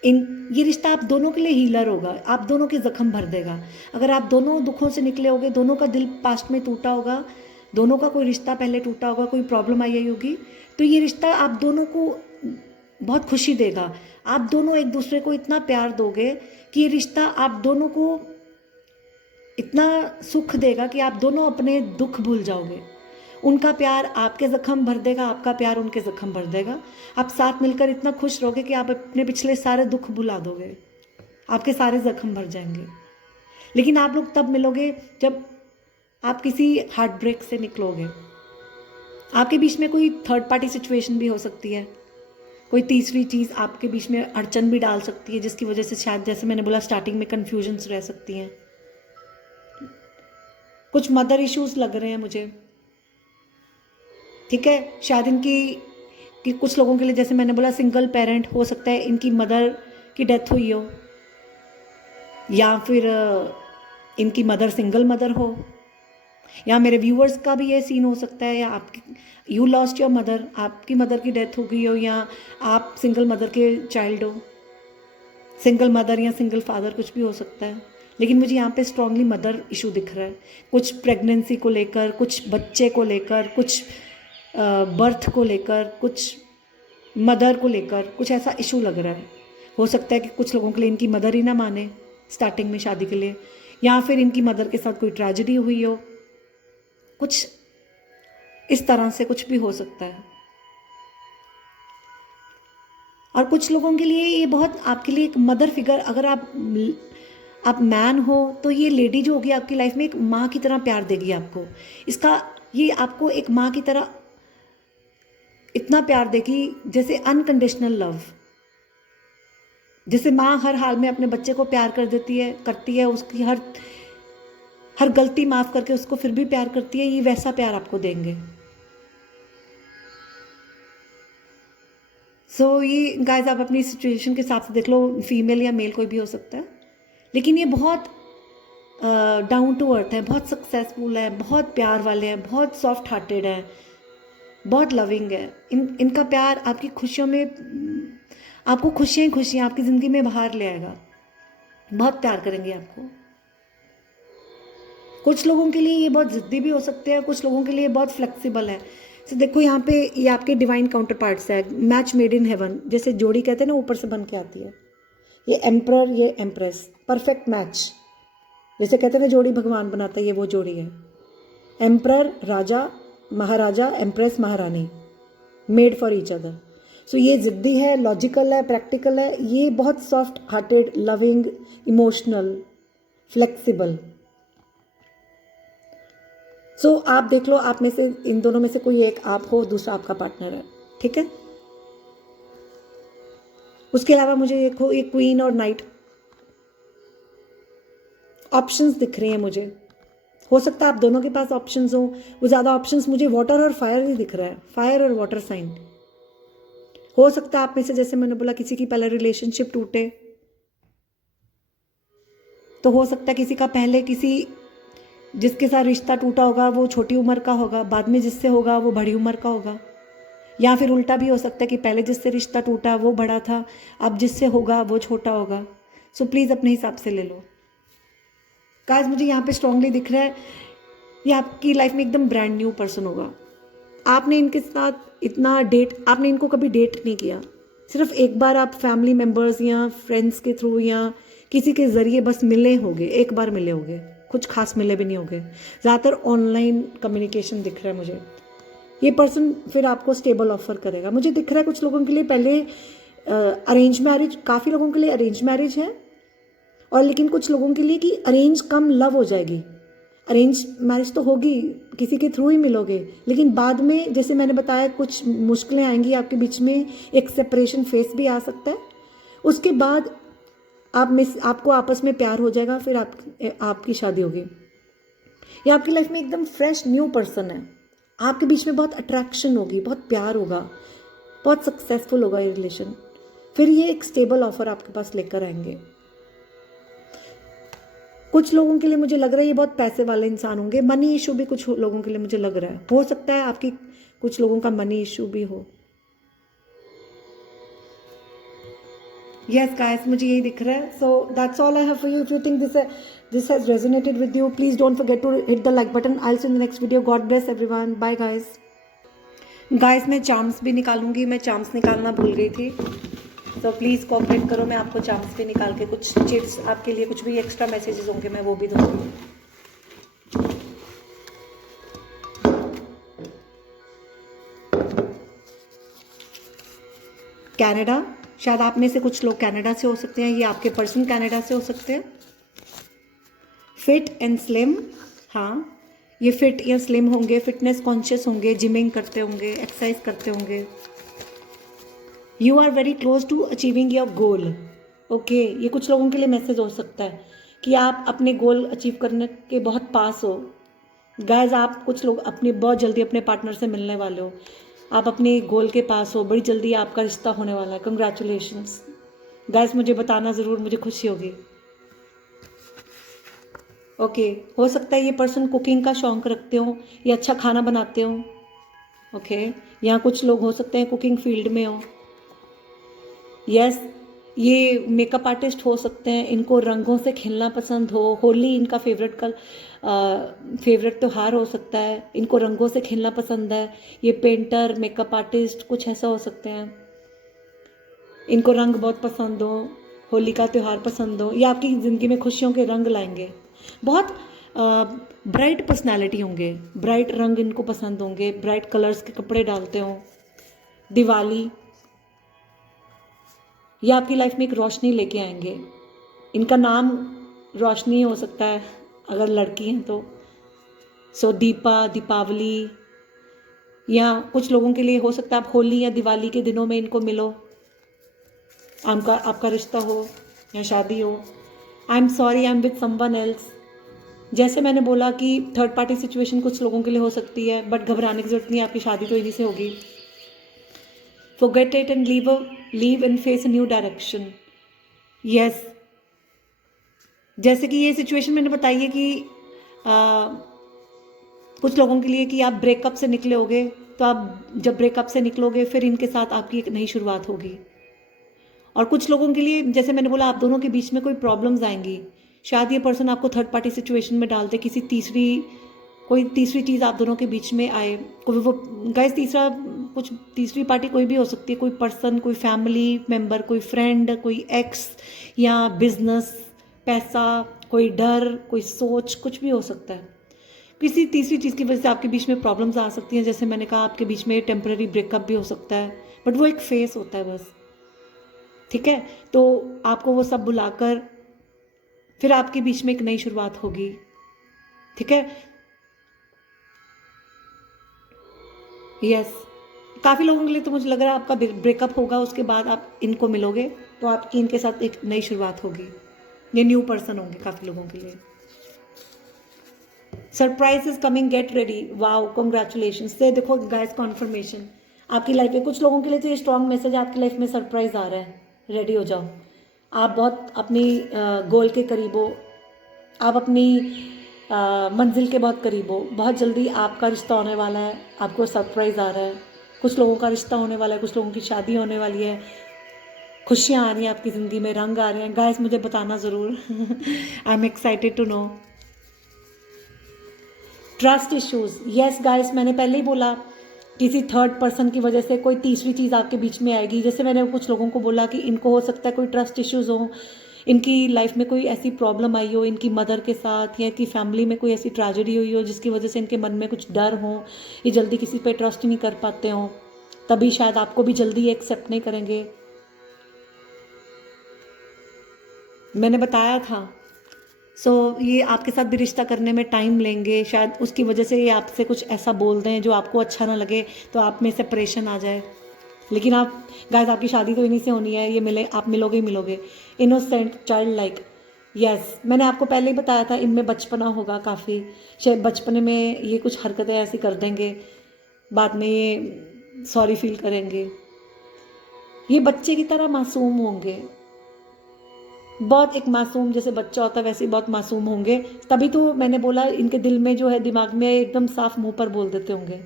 ये रिश्ता आप दोनों के लिए हीलर होगा, आप दोनों के ज़ख्म भर देगा। अगर आप दोनों दुखों से निकले होगे, दोनों का दिल पास्ट में टूटा होगा, दोनों का कोई रिश्ता पहले टूटा होगा, कोई प्रॉब्लम आई होगी, तो ये रिश्ता आप दोनों को बहुत खुशी देगा। आप दोनों एक दूसरे को इतना प्यार दोगे कि ये रिश्ता आप दोनों को इतना सुख देगा कि आप दोनों अपने दुख भूल जाओगे। उनका प्यार आपके ज़ख्म भर देगा, आपका प्यार उनके ज़ख्म भर देगा। आप साथ मिलकर इतना खुश रहोगे कि आप अपने पिछले सारे दुख भुला दोगे, आपके सारे ज़ख्म भर जाएंगे। लेकिन आप लोग तब मिलोगे जब आप किसी हार्ट ब्रेक से निकलोगे। आपके बीच में कोई थर्ड पार्टी सिचुएशन भी हो सकती है, कोई तीसरी चीज़ आपके बीच में अड़चन भी डाल सकती है, जिसकी वजह से शायद, जैसे मैंने बोला, स्टार्टिंग में कन्फ्यूजन्स रह सकती हैं। कुछ मदर इश्यूज़ लग रहे हैं मुझे, ठीक है। शायद कि कुछ लोगों के लिए, जैसे मैंने बोला, सिंगल पेरेंट हो सकता है, इनकी मदर की डेथ हुई हो, या फिर इनकी मदर सिंगल मदर हो, या मेरे व्यूअर्स का भी ये सीन हो सकता है, या आपकी यू लॉस्ट योर मदर, आपकी मदर की डेथ हो गई हो, या आप सिंगल मदर के चाइल्ड हो, सिंगल मदर या सिंगल फादर, कुछ भी हो सकता है। लेकिन मुझे यहाँ पे स्ट्रांगली मदर इशू दिख रहा है, कुछ प्रेगनेंसी को लेकर, कुछ बच्चे को लेकर, कुछ बर्थ को लेकर, कुछ मदर को लेकर, कुछ ऐसा इशू लग रहा है। हो सकता है कि कुछ लोगों के लिए इनकी मदर ही ना माने स्टार्टिंग में शादी के लिए, या फिर इनकी मदर के साथ कोई ट्रेजेडी हुई हो, कुछ इस तरह से कुछ भी हो सकता है। और कुछ लोगों के लिए ये बहुत, आपके लिए एक मदर फिगर, अगर आप मैन हो तो ये लेडी जो होगी आपकी लाइफ में एक माँ की तरह प्यार देगी आपको। ये आपको एक माँ की तरह इतना प्यार देगी, जैसे अनकंडीशनल लव। जैसे माँ हर हाल में अपने बच्चे को प्यार करती है, उसकी हर गलती माफ़ करके उसको फिर भी प्यार करती है, ये वैसा प्यार आपको देंगे। ये गाइस, आप अपनी सिचुएशन के हिसाब से देख लो, फीमेल या मेल कोई भी हो सकता है। लेकिन ये बहुत डाउन टू अर्थ है, बहुत सक्सेसफुल है, बहुत प्यार वाले हैं, बहुत सॉफ्ट हार्टेड है, बहुत लविंग है। इनका प्यार आपकी खुशियों में, आपको खुशियाँ आपकी ज़िंदगी में बाहर ले आएगा, बहुत प्यार करेंगे आपको। कुछ लोगों के लिए ये बहुत ज़िद्दी भी हो सकते हैं, कुछ लोगों के लिए बहुत फ्लेक्सिबल है। तो देखो यहाँ पे ये आपके डिवाइन काउंटर पार्ट्स है, मैच मेड इन हेवन, जैसे जोड़ी कहते हैं ना, ऊपर से बन के आती है। ये एम्परर, ये एम्प्रेस, परफेक्ट मैच। जैसे कहते हैं ना, जोड़ी भगवान बनाता है, ये वो जोड़ी है। एम्परर राजा, महाराजा, एम्प्रेस महारानी, मेड फॉर ईच अदर। सो ये ज़िद्दी है, लॉजिकल है, प्रैक्टिकल है, ये बहुत soft hearted, loving, emotional, flexible. आप देख लो, आप में से, इन दोनों में से कोई एक आप हो, दूसरा आपका पार्टनर है, ठीक है। उसके अलावा मुझे एक क्वीन और नाइट ऑप्शंस दिख रही हैं मुझे। हो सकता है आप दोनों के पास ऑप्शंस हो, वो ज़्यादा ऑप्शंस मुझे वाटर और फायर ही दिख रहा है, फायर और वाटर साइन। हो सकता है आप में से, जैसे मैंने बोला, किसी की पहले रिलेशनशिप टूटे, तो हो सकता है किसी का पहले किसी जिसके साथ रिश्ता टूटा होगा वो छोटी उम्र का होगा, बाद में जिससे होगा वो बड़ी उम्र का होगा, या फिर उल्टा भी हो सकता है कि पहले जिससे रिश्ता टूटा वो बड़ा था, अब जिससे होगा वो छोटा होगा। सो प्लीज़ अपने हिसाब से ले लो। गाइस मुझे यहाँ पे स्ट्रांगली दिख रहा है ये आपकी लाइफ में एकदम ब्रांड न्यू पर्सन होगा। आपने इनके साथ इतना डेट, आपने इनको कभी डेट नहीं किया, सिर्फ एक बार आप फैमिली मेम्बर्स या फ्रेंड्स के थ्रू या किसी के ज़रिए बस मिले होंगे, एक बार मिले होंगे, कुछ खास मिले भी नहीं होंगे। ज़्यादातर ऑनलाइन कम्युनिकेशन दिख रहा है मुझे। ये पर्सन फिर आपको स्टेबल ऑफर करेगा। मुझे दिख रहा है कुछ लोगों के लिए पहले अरेंज मैरिज, काफ़ी लोगों के लिए अरेंज मैरिज है, और लेकिन कुछ लोगों के लिए कि अरेंज कम लव हो जाएगी। अरेंज मैरिज तो होगी, किसी के थ्रू ही मिलोगे, लेकिन बाद में जैसे मैंने बताया कुछ मुश्किलें आएंगी आपके बीच में, एक सेपरेशन फेस भी आ सकता है। उसके बाद आपको आपस में प्यार हो जाएगा, फिर आपकी शादी होगी। ये आपकी लाइफ में एकदम फ्रेश न्यू पर्सन है। आपके बीच में बहुत अट्रैक्शन होगी, बहुत प्यार होगा, बहुत सक्सेसफुल होगा ये रिलेशन। फिर ये एक स्टेबल ऑफर आपके पास लेकर आएंगे। कुछ लोगों के लिए मुझे लग रहा है ये बहुत पैसे वाले इंसान होंगे। मनी इशू भी कुछ लोगों के लिए मुझे लग रहा है, हो सकता है आपकी कुछ लोगों का मनी इशू भी हो। Yes guys, मुझे यही दिख रहा है। So that's all I have for you. If you think this has resonated with you, please don't forget to hit the like button. I'll see you in the next video. God bless everyone. Bye guys. Guys मैं charms भी निकालूंगी, मैं charms निकालना भूल गई थी, तो please cooperate करो, मैं आपको चार्म्स भी निकाल के कुछ चिट्स आपके लिए कुछ भी एक्स्ट्रा मैसेजेस होंगे मैं वो भी दूंगी। कनाडा, शायद आप में से कुछ लोग कनाडा से हो सकते हैं, ये आपके पर्सन कनाडा से हो सकते हैं। फिट एंड स्लिम, हाँ ये फिट या स्लिम होंगे, फिटनेस कॉन्शियस होंगे, जिमिंग करते होंगे, एक्सरसाइज करते होंगे। You are very close to achieving your goal. Okay, ये कुछ लोगों के लिए मैसेज हो सकता है कि आप अपने गोल अचीव करने के बहुत पास हो। गाइस आप कुछ लोग अपने बहुत जल्दी अपने पार्टनर से मिलने वाले हो, आप अपने गोल के पास हो, बड़ी जल्दी आपका रिश्ता होने वाला है। कंग्रेचुलेशंस गाइस, मुझे बताना ज़रूर, मुझे खुशी होगी। ओके, हो सकता है ये पर्सन कुकिंग का शौक़ रखते हो या अच्छा खाना बनाते हो। ओके, यहाँ कुछ लोग हो सकते हैं कुकिंग फील्ड में हो। यस, ये मेकअप आर्टिस्ट हो सकते हैं, इनको रंगों से खेलना पसंद हो, होली इनका फेवरेट त्यौहार हो सकता है, इनको रंगों से खेलना पसंद है। ये पेंटर, मेकअप आर्टिस्ट कुछ ऐसा हो सकते हैं, इनको रंग बहुत पसंद हो, होली का त्यौहार पसंद हो, या आपकी ज़िंदगी में खुशियों के रंग लाएंगे। बहुत ब्राइट पर्सनालिटी होंगे, ब्राइट रंग इनको पसंद होंगे, ब्राइट कलर्स के कपड़े डालते हो। दिवाली, ये आपकी लाइफ में एक रोशनी लेके आएंगे। इनका नाम रोशनी हो सकता है अगर लड़की हैं तो। सो दीपा, दीपावली, या कुछ लोगों के लिए हो सकता है आप होली या दिवाली के दिनों में इनको मिलो, आपका रिश्ता हो या शादी हो। I am sorry, I am with someone else. जैसे मैंने बोला कि थर्ड पार्टी सिचुएशन कुछ लोगों के लिए हो सकती है, बट घबराने की जरूरत नहीं, आपकी शादी तो इन्हीं से होगी। Forget it and leave and face a new direction. Yes, जैसे कि ये सिचुएशन मैंने बताई है कि कुछ लोगों के लिए कि आप ब्रेकअप से निकले होगे, तो आप जब ब्रेकअप से निकलोगे फिर इनके साथ आपकी एक नई शुरुआत होगी। और कुछ लोगों के लिए जैसे मैंने बोला आप दोनों के बीच में कोई प्रॉब्लम्स आएंगी, शायद ये पर्सन आपको थर्ड पार्टी सिचुएशन में डाल दे, कोई तीसरी चीज़ आप दोनों के बीच में आए। कोई वो गाइस तीसरी पार्टी कोई भी हो सकती है, कोई पर्सन, कोई फैमिली मेम्बर, कोई फ्रेंड, कोई एक्स, या बिजनेस, पैसा, कोई डर, कोई सोच, कुछ भी हो सकता है। किसी तीसरी चीज़ की वजह से आपके बीच में प्रॉब्लम्स आ सकती हैं। जैसे मैंने कहा आपके बीच में टेम्पररी ब्रेकअप भी हो सकता है, बट वो एक फेस होता है बस, ठीक है। तो आपको वो सब बुलाकर फिर आपके बीच में एक नई शुरुआत होगी, ठीक है। यस, काफ़ी लोगों के लिए तो मुझे लग रहा है आपका ब्रेकअप होगा, उसके बाद आप इनको मिलोगे तो आपकी इनके साथ एक नई शुरुआत होगी। ये न्यू पर्सन होंगे काफ़ी लोगों के लिए। Surprise is coming, get ready. Wow, congratulation से देखो गाइस, कॉन्फर्मेशन आपकी लाइफ में कुछ लोगों के लिए तो ये स्ट्रॉन्ग मैसेज आपकी लाइफ में सरप्राइज आ रहा है। रेडी हो जाओ, आप बहुत अपनी गोल के करीब हो, आप अपनी मंजिल के बहुत करीब हो। बहुत जल्दी आपका रिश्ता होने वाला है, आपको सरप्राइज़ आ रहा है। कुछ लोगों का रिश्ता होने वाला है, कुछ लोगों की शादी होने वाली है, खुशियाँ आ रही हैं आपकी ज़िंदगी में, रंग आ रहे हैं। गाइस मुझे बताना ज़रूर। I am excited to know. Trust issues, yes guys, मैंने पहले ही बोला, किसी थर्ड पर्सन की वजह से कोई तीसरी चीज़ आपके बीच में आएगी। जैसे मैंने कुछ लोगों को बोला कि इनको हो सकता है कोई ट्रस्ट इश्यूज़ हो, इनकी लाइफ में कोई ऐसी प्रॉब्लम आई हो इनकी मदर के साथ, या इनकी फैमिली में कोई ऐसी ट्रेजेडी हुई हो जिसकी वजह से इनके मन में कुछ डर हो, ये जल्दी किसी पे ट्रस्ट नहीं कर पाते हों, तभी शायद आपको भी जल्दी एक्सेप्ट नहीं करेंगे। मैंने बताया था। ये आपके साथ भी रिश्ता करने में टाइम लेंगे, शायद उसकी वजह से ये आपसे कुछ ऐसा बोल दें जो आपको अच्छा ना लगे, तो आप में सेपरेशन आ जाए। लेकिन आप गाइस, आपकी शादी तो इन्हीं से होनी है, ये मिले, आप मिलोगे ही मिलोगे। इनोसेंट, चाइल्ड लाइक, यस, मैंने आपको पहले ही बताया था, इनमें बचपना होगा काफ़ी। शायद बचपने में ये कुछ हरकतें ऐसी कर देंगे, बाद में ये सॉरी फील करेंगे। ये बच्चे की तरह मासूम होंगे, बहुत एक मासूम जैसे बच्चा होता है वैसे ही बहुत मासूम होंगे। तभी तो मैंने बोला इनके दिल में जो है, दिमाग में एकदम साफ मुंह पर बोल देते होंगे।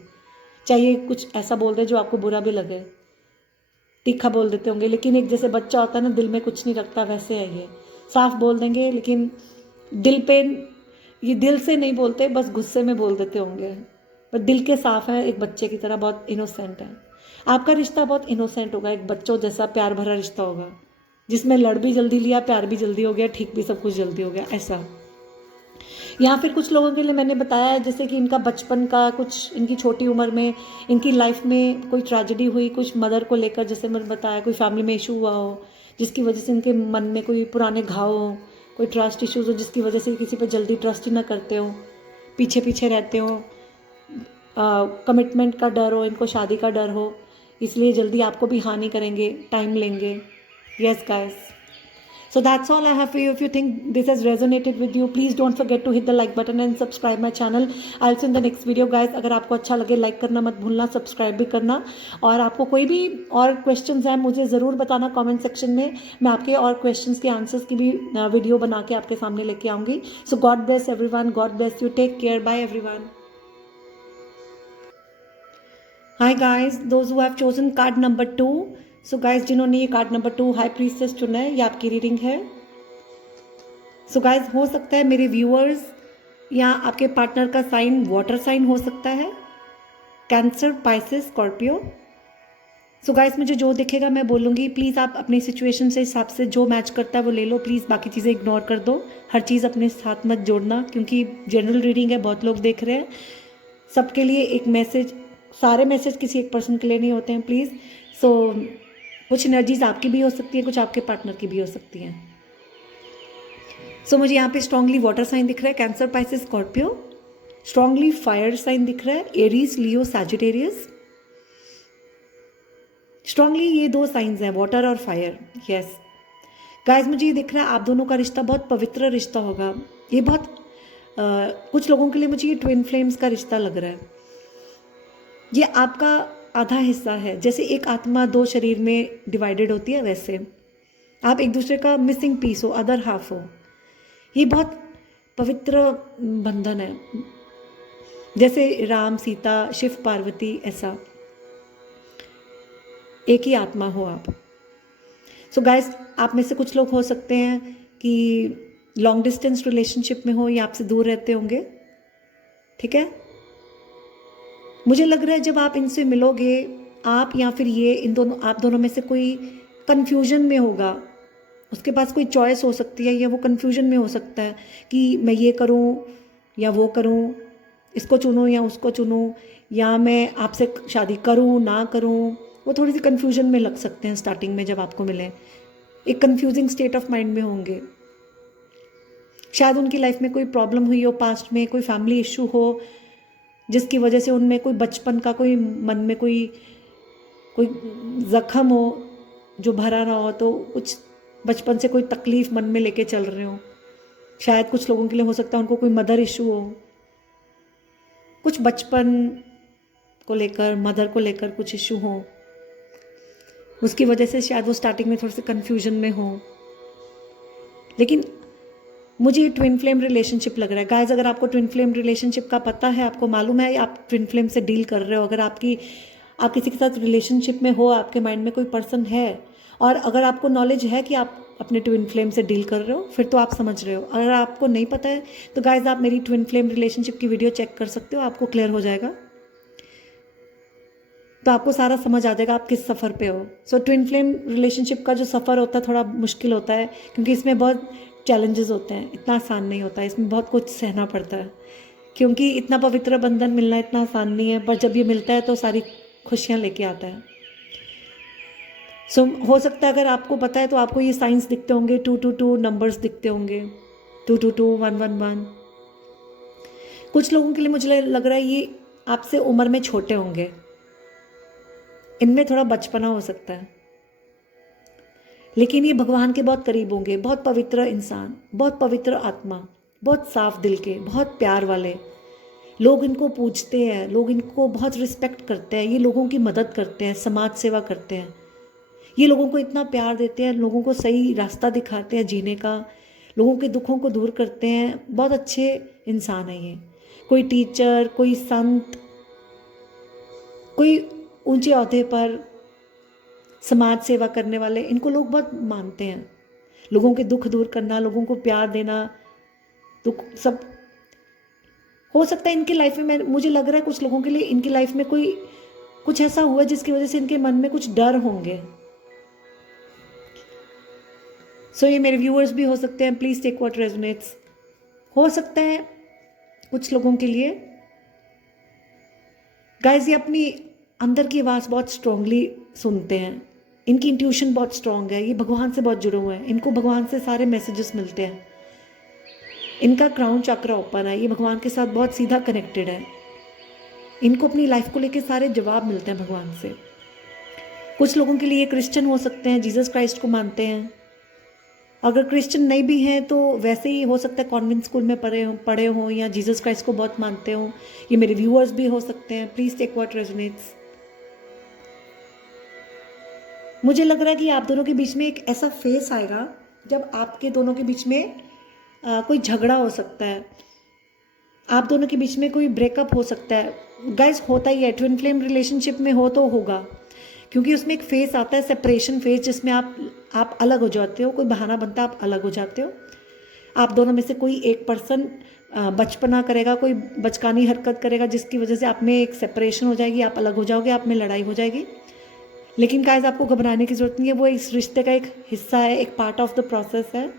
चाहिए कुछ ऐसा बोल दे जो आपको बुरा भी लगे, तीखा बोल देते होंगे। लेकिन एक जैसे बच्चा होता है ना, दिल में कुछ नहीं रखता, वैसे है ये, साफ बोल देंगे। लेकिन दिल पे, ये दिल से नहीं बोलते, बस गुस्से में बोल देते होंगे, पर दिल के साफ है, एक बच्चे की तरह बहुत इनोसेंट है। आपका रिश्ता बहुत इनोसेंट होगा, एक बच्चों जैसा प्यार भरा रिश्ता होगा, जिसमें लड़ भी जल्दी लिया, प्यार भी जल्दी हो गया, ठीक भी सब कुछ जल्दी हो गया, ऐसा। या फिर कुछ लोगों के लिए मैंने बताया है, जैसे कि इनका बचपन का कुछ, इनकी छोटी उम्र में इनकी लाइफ में कोई ट्रेजेडी हुई, कुछ मदर को लेकर, जैसे मैंने बताया, कोई फैमिली में इशू हुआ हो जिसकी वजह से इनके मन में कोई पुराने घाव हो, कोई ट्रस्ट इशूज़ हो जिसकी वजह से किसी पर जल्दी ट्रस्ट ही ना करते हो, पीछे पीछे रहते हो, कमिटमेंट का डर हो, इनको शादी का डर हो, इसलिए जल्दी आपको भी हाँ नहीं करेंगे, टाइम लेंगे। Yes guys, so that's all I have for you. If you think this has resonated with you, please don't forget to hit the like button and subscribe my channel. I'll see you in the next video guys. अगर आपको अच्छा लगे like करना मत भूलना, subscribe भी करना, और आपको कोई भी और क्वेश्चंस हैं मुझे ज़रूर बताना कमेंट सेक्शन में। मैं आपके और क्वेश्चंस के आंसर्स की भी वीडियो बना के आपके सामने लेके आऊँगी। So God bless everyone, God bless you, take care, bye everyone. Hi guys, those who have chosen card number 2. So guys, जिन्होंने ये कार्ड नंबर 2 हाई प्रीस्टेस चुना है, ये आपकी रीडिंग है। सो गाइज, हो सकता है मेरे व्यूअर्स या आपके पार्टनर का साइन वाटर साइन हो सकता है, Cancer, Pisces, Scorpio. So guys, मुझे जो दिखेगा मैं बोलूँगी, प्लीज़ आप अपनी सिचुएशन से हिसाब से जो मैच करता है वो ले लो, प्लीज़ बाकी चीज़ें इग्नोर कर दो, हर चीज़ अपने साथ मत जोड़ना, क्योंकि जनरल रीडिंग है, बहुत लोग देख रहे हैं, सबके लिए एक मैसेज, सारे मैसेज किसी एक पर्सन के लिए नहीं होते हैं प्लीज़। सो कुछ एनर्जीज आपकी भी हो सकती है, कुछ आपके पार्टनर की भी हो सकती हैं। सो मुझे यहाँ पे स्ट्रांगली वाटर साइन दिख रहा है, Cancer, Pisces, Scorpio. Strongly fire sign दिख रहा है, एरीज, लियो, सैजिटेरियस। स्ट्रांगली ये 2 साइंस हैं, वाटर और फायर। यस गाइस, मुझे ये दिख रहा है आप दोनों का रिश्ता बहुत पवित्र रिश्ता होगा। ये बहुत कुछ लोगों के लिए मुझे ये ट्विन फ्लेम्स का रिश्ता लग रहा है। ये आपका आधा हिस्सा है, जैसे एक आत्मा 2 शरीर में डिवाइडेड होती है, वैसे आप एक दूसरे का मिसिंग पीस हो, अदर हाफ हो। ये बहुत पवित्र बंधन है, जैसे राम सीता, शिव पार्वती, ऐसा एक ही आत्मा हो आप। सो गाइस, आप में से कुछ लोग हो सकते हैं कि लॉन्ग डिस्टेंस रिलेशनशिप में हो या आपसे दूर रहते होंगे, ठीक है। मुझे लग रहा है जब आप इनसे मिलोगे, आप या फिर ये, इन दोनों, आप दोनों में से कोई कन्फ्यूजन में होगा, उसके पास कोई चॉइस हो सकती है, या वो कन्फ्यूजन में हो सकता है कि मैं ये करूं या वो करूं, इसको चुनूं या उसको चुनूं, या मैं आपसे शादी करूं ना करूं। वो थोड़ी सी कन्फ्यूजन में लग सकते हैं स्टार्टिंग में, जब आपको मिले एक कन्फ्यूजिंग स्टेट ऑफ माइंड में होंगे। शायद उनकी लाइफ में कोई प्रॉब्लम हुई हो पास्ट में, कोई फैमिली इशू हो जिसकी वजह से उनमें कोई बचपन का कोई मन में कोई जख्म हो जो भरा ना हो, तो कुछ बचपन से कोई तकलीफ़ मन में लेके चल रहे हो। शायद कुछ लोगों के लिए हो सकता है उनको कोई मदर इशू हो, कुछ बचपन को लेकर, मदर को लेकर कुछ इशू हो, उसकी वजह से शायद वो स्टार्टिंग में थोड़े से कन्फ्यूजन में हो। लेकिन मुझे ये ट्विन फ्लेम रिलेशनशिप लग रहा है गाइज। अगर आपको ट्विन फ्लेम रिलेशनशिप का पता है, आपको मालूम है, या आप ट्विन फ्लेम से डील कर रहे हो, अगर आप किसी के साथ रिलेशनशिप में हो, आपके माइंड में कोई पर्सन है, और अगर आपको नॉलेज है कि आप अपने ट्विन फ्लेम से डील कर रहे हो, फिर तो आप समझ रहे हो। अगर आपको नहीं पता है तो गाइज आप मेरी ट्विन फ्लेम रिलेशनशिप की वीडियो चेक कर सकते हो, आपको क्लियर हो जाएगा। तो आपको सारा समझ आ जाएगा आप किस सफ़र पे हो। सो ट्विन फ्लेम रिलेशनशिप का जो सफ़र होता है थोड़ा मुश्किल होता है, क्योंकि इसमें बहुत चैलेंजेस होते हैं, इतना आसान नहीं होता है, इसमें बहुत कुछ सहना पड़ता है, क्योंकि इतना पवित्र बंधन मिलना इतना आसान नहीं है, पर जब ये मिलता है तो सारी खुशियाँ लेके आता है। सो हो सकता है अगर आपको पता है तो आपको ये साइंस दिखते होंगे, 222 नंबर्स दिखते होंगे, 222 111। कुछ लोगों के लिए मुझे लग रहा है ये आपसे उम्र में छोटे होंगे, इनमें थोड़ा बचपना हो सकता है, लेकिन ये भगवान के बहुत करीब होंगे, बहुत पवित्र इंसान, बहुत पवित्र आत्मा, बहुत साफ दिल के, बहुत प्यार वाले लोग इनको पूजते हैं, लोग इनको बहुत रिस्पेक्ट करते हैं, ये लोगों की मदद करते हैं, समाज सेवा करते हैं, ये लोगों को इतना प्यार देते हैं, लोगों को सही रास्ता दिखाते हैं जीने का, लोगों के दुखों को दूर करते हैं, बहुत अच्छे इंसान हैं ये। कोई टीचर, कोई संत, कोई ऊंचे ओहदे पर समाज सेवा करने वाले, इनको लोग बहुत मानते हैं। लोगों के दुख दूर करना, लोगों को प्यार देना, दुख सब हो सकता है इनकी लाइफ में। मुझे लग रहा है कुछ लोगों के लिए इनकी लाइफ में कुछ ऐसा हुआ जिसकी वजह से इनके मन में कुछ डर होंगे। सो ये मेरे व्यूअर्स भी हो सकते हैं, प्लीज़ टेक व्हाट रेजोनेट्स। हो सकता है कुछ लोगों के लिए गाइस ये अपनी अंदर की आवाज़ बहुत स्ट्रांगली सुनते हैं, इनकी इंट्यूशन बहुत स्ट्रांग है, ये भगवान से बहुत जुड़े हुए हैं, इनको भगवान से सारे मैसेजेस मिलते हैं, इनका क्राउन चक्र ओपन है, ये भगवान के साथ बहुत सीधा कनेक्टेड है, इनको अपनी लाइफ को लेके सारे जवाब मिलते हैं भगवान से। कुछ लोगों के लिए क्रिश्चियन हो सकते हैं, जीसस क्राइस्ट को मानते हैं। अगर क्रिश्चियन नहीं भी हैं तो वैसे ही हो सकता है कॉन्वेंट स्कूल में पढ़े हों या जीसस क्राइस्ट को बहुत मानते हों। ये मेरे व्यूअर्स भी हो सकते हैं, प्लीज़ टेक व्हाट रेजोनेट्स। मुझे लग रहा है कि आप दोनों के बीच में एक ऐसा फेस आएगा जब आपके दोनों के बीच में कोई झगड़ा हो सकता है, आप दोनों के बीच में कोई ब्रेकअप हो सकता है। गाइस होता ही है, ट्विन फ्लेम रिलेशनशिप में हो तो होगा, क्योंकि उसमें एक फेस आता है सेपरेशन फेज, जिसमें आप अलग हो जाते हो, कोई बहाना बनता है, आप अलग हो जाते हो। आप दोनों में से कोई एक पर्सन बचपना करेगा, कोई बचकानी हरकत करेगा, जिसकी वजह से आप में एक सेपरेशन हो जाएगी, आप अलग हो जाओगे, आप में लड़ाई हो जाएगी। लेकिन गाइस आपको घबराने की ज़रूरत नहीं है, वो इस रिश्ते का एक हिस्सा है, एक पार्ट ऑफ द प्रोसेस है,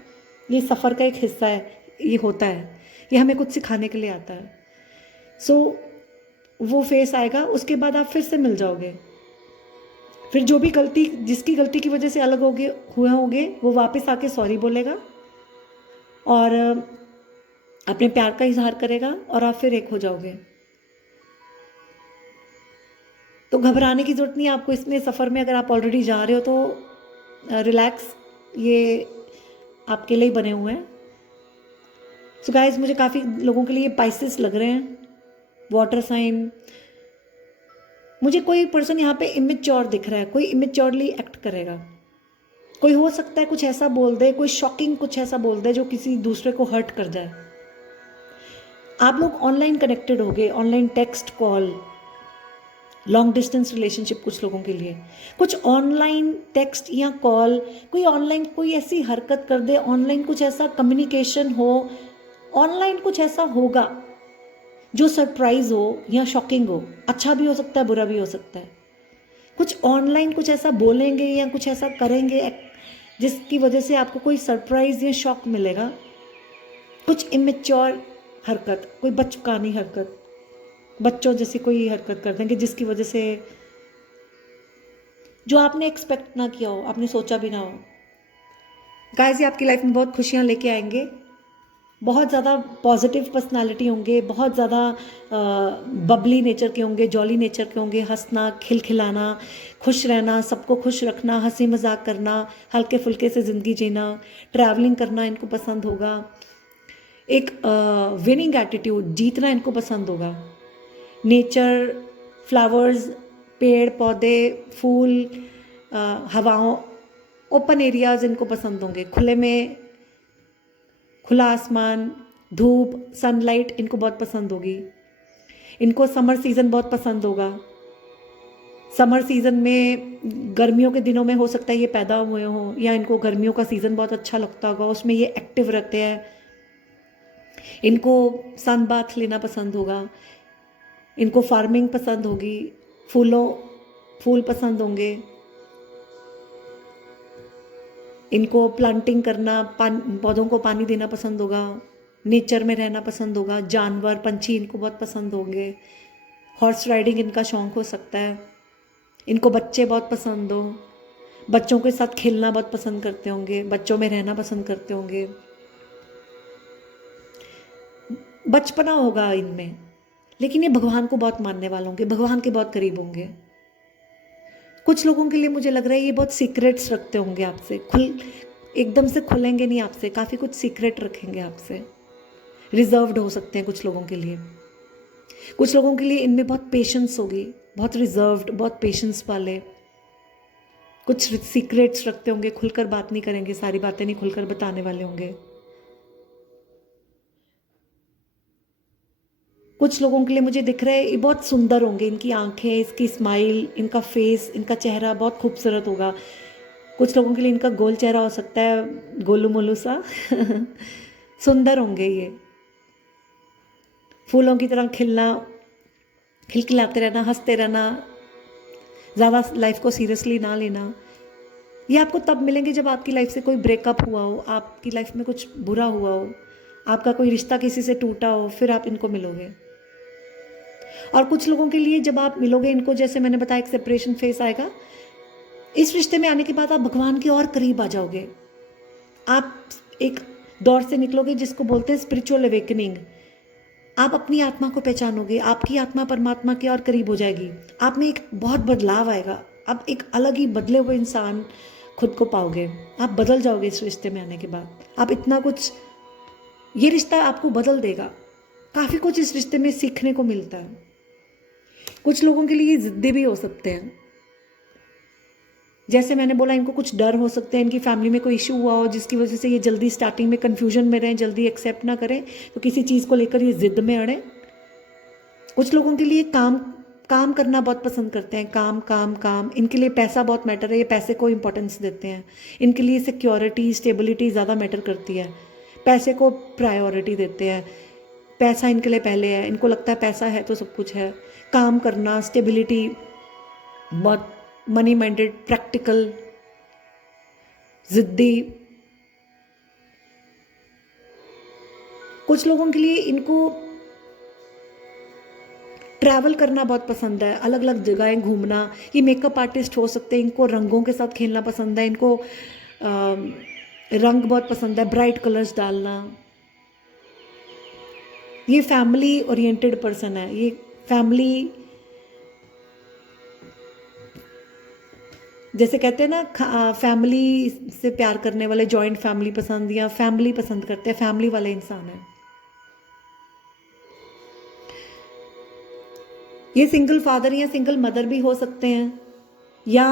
ये सफ़र का एक हिस्सा है, ये होता है, ये हमें कुछ सिखाने के लिए आता है। सो वो फेस आएगा, उसके बाद आप फिर से मिल जाओगे। फिर जो भी गलती, जिसकी गलती की वजह से अलग हुए होंगे, वो वापस आके सॉरी बोलेगा और अपने प्यार का इजहार करेगा और आप फिर एक हो जाओगे। तो घबराने की ज़रूरत नहीं है आपको इसमें सफ़र में। अगर आप ऑलरेडी जा रहे हो तो रिलैक्स, ये आपके लिए ही बने हुए हैं। सो गाइस मुझे काफ़ी लोगों के लिए पाइसेस लग रहे हैं, वाटर साइन। मुझे कोई पर्सन यहाँ पे इमेच्योर दिख रहा है, कोई इमेच्योरली एक्ट करेगा, कोई हो सकता है कुछ ऐसा बोल दे, कोई शॉकिंग कुछ ऐसा बोल दे जो किसी दूसरे को हर्ट कर जाए। आप लोग ऑनलाइन कनेक्टेड होगे, online text, call, long distance relationship कुछ लोगों के लिए, कुछ ऑनलाइन टेक्स्ट या कॉल, कोई ऑनलाइन कोई ऐसी हरकत कर दे, ऑनलाइन कुछ ऐसा कम्युनिकेशन हो, ऑनलाइन कुछ ऐसा होगा जो सरप्राइज हो या शॉकिंग हो, अच्छा भी हो सकता है, बुरा भी हो सकता है। कुछ ऑनलाइन कुछ ऐसा बोलेंगे या कुछ ऐसा करेंगे जिसकी वजह से आपको कोई सरप्राइज या शॉक मिलेगा। कुछ इमेच्योर हरकत, कोई बचकानी हरकत, बच्चों जैसी कोई हरकत कर देंगे जिसकी वजह से जो आपने एक्सपेक्ट ना किया हो, आपने सोचा भी ना हो। गाइस ये आपकी लाइफ में बहुत खुशियाँ लेके आएंगे, बहुत ज़्यादा पॉजिटिव पर्सनालिटी होंगे, बहुत ज़्यादा बबली नेचर के होंगे, जॉली नेचर के होंगे, हंसना, खिलखिलाना, खुश रहना, सबको खुश रखना, हंसी मजाक करना, हल्के फुल्के से ज़िंदगी जीना, ट्रैवलिंग करना इनको पसंद होगा, एक विनिंग एटीट्यूड, जीतना इनको पसंद होगा। नेचर, फ्लावर्स, पेड़ पौधे, फूल, हवाओं, ओपन एरियाज़ इनको पसंद होंगे, खुले में खुला आसमान, धूप, सनलाइट इनको बहुत पसंद होगी। इनको समर सीज़न बहुत पसंद होगा। समर सीज़न में गर्मियों के दिनों में हो सकता है ये पैदा हुए हों, या इनको गर्मियों का सीज़न बहुत अच्छा लगता होगा, उसमें ये एक्टिव रहते हैं। इनको सन बाथ लेना पसंद होगा। इनको फार्मिंग पसंद होगी, फूल पसंद होंगे। इनको प्लांटिंग करना, पौधों को पानी देना पसंद होगा, नेचर में रहना पसंद होगा। जानवर, पंछी इनको बहुत पसंद होंगे। हॉर्स राइडिंग इनका शौक हो सकता है। इनको बच्चे बहुत पसंद हो, बच्चों के साथ खेलना बहुत पसंद करते होंगे, बच्चों में रहना पसंद करते होंगे। बचपना होगा इनमें, लेकिन ये भगवान को बहुत मानने वाले होंगे, भगवान के बहुत करीब होंगे। कुछ लोगों के लिए मुझे लग रहा है ये बहुत सीक्रेट्स रखते होंगे आपसे, एकदम से खुलेंगे नहीं आपसे, काफ़ी कुछ सीक्रेट रखेंगे आपसे। रिजर्व्ड हो सकते हैं कुछ लोगों के लिए। कुछ लोगों के लिए इनमें बहुत पेशेंस होगी, बहुत रिजर्व्ड, बहुत पेशेंस वाले। कुछ सीक्रेट्स रखते होंगे, खुलकर बात नहीं करेंगे, सारी बातें नहीं खुलकर बताने वाले होंगे। कुछ लोगों के लिए मुझे दिख रहा है ये बहुत सुंदर होंगे, इनकी आंखें, इसकी स्माइल, इनका फेस, इनका चेहरा बहुत खूबसूरत होगा। कुछ लोगों के लिए इनका गोल चेहरा हो सकता है, गोलू मोलू सा सुंदर होंगे ये। फूलों की तरह खिलना, खिलखिलाते रहना, हंसते रहना, ज़्यादा लाइफ को सीरियसली ना लेना। ये आपको तब मिलेंगे जब आपकी लाइफ से कोई ब्रेकअप हुआ हो, आपकी लाइफ में कुछ बुरा हुआ हो, आपका कोई रिश्ता किसी से टूटा हो, फिर आप इनको मिलोगे। और कुछ लोगों के लिए जब आप मिलोगे इनको, जैसे मैंने बताया एक सेपरेशन फेस आएगा, इस रिश्ते में आने के बाद आप भगवान के और करीब आ जाओगे। आप एक दौर से निकलोगे जिसको बोलते हैं स्पिरिचुअल अवेकनिंग। आप अपनी आत्मा को पहचानोगे, आपकी आत्मा परमात्मा के और करीब हो जाएगी। आप में एक बहुत बदलाव आएगा, आप एक अलग ही बदले हुए इंसान खुद को पाओगे। आप बदल जाओगे इस रिश्ते में आने के बाद। आप इतना कुछ, ये रिश्ता आपको बदल देगा। काफ़ी कुछ इस रिश्ते में सीखने को मिलता है। कुछ लोगों के लिए ये ज़िद्दी भी हो सकते हैं। जैसे मैंने बोला, इनको कुछ डर हो सकते हैं, इनकी फैमिली में कोई इशू हुआ हो जिसकी वजह से ये जल्दी स्टार्टिंग में कन्फ्यूजन में रहें, जल्दी एक्सेप्ट ना करें, तो किसी चीज़ को लेकर ये ज़िद्द में अड़ें। कुछ लोगों के लिए काम करना बहुत पसंद करते हैं। काम इनके लिए पैसा बहुत मैटर है, ये पैसे को इंपॉर्टेंस देते हैं। इनके लिए सिक्योरिटी, स्टेबिलिटी ज़्यादा मैटर करती है, पैसे को प्रायोरिटी देते हैं। पैसा इनके लिए पहले है, इनको लगता है पैसा है तो सब कुछ है। काम करना, स्टेबिलिटी, बहुत मनी माइंडेड, प्रैक्टिकल, जिद्दी। कुछ लोगों के लिए इनको ट्रैवल करना बहुत पसंद है, अलग अलग जगहें घूमना। ये मेकअप आर्टिस्ट हो सकते हैं, इनको रंगों के साथ खेलना पसंद है, इनको रंग बहुत पसंद है, ब्राइट कलर्स डालना। ये फैमिली ओरिएंटेड पर्सन है, ये फैमिली, जैसे कहते हैं ना, फैमिली से प्यार करने वाले, जॉइंट फैमिली पसंद या फैमिली पसंद करते हैं, फैमिली वाले इंसान हैं। ये सिंगल फादर या सिंगल मदर भी हो सकते हैं, या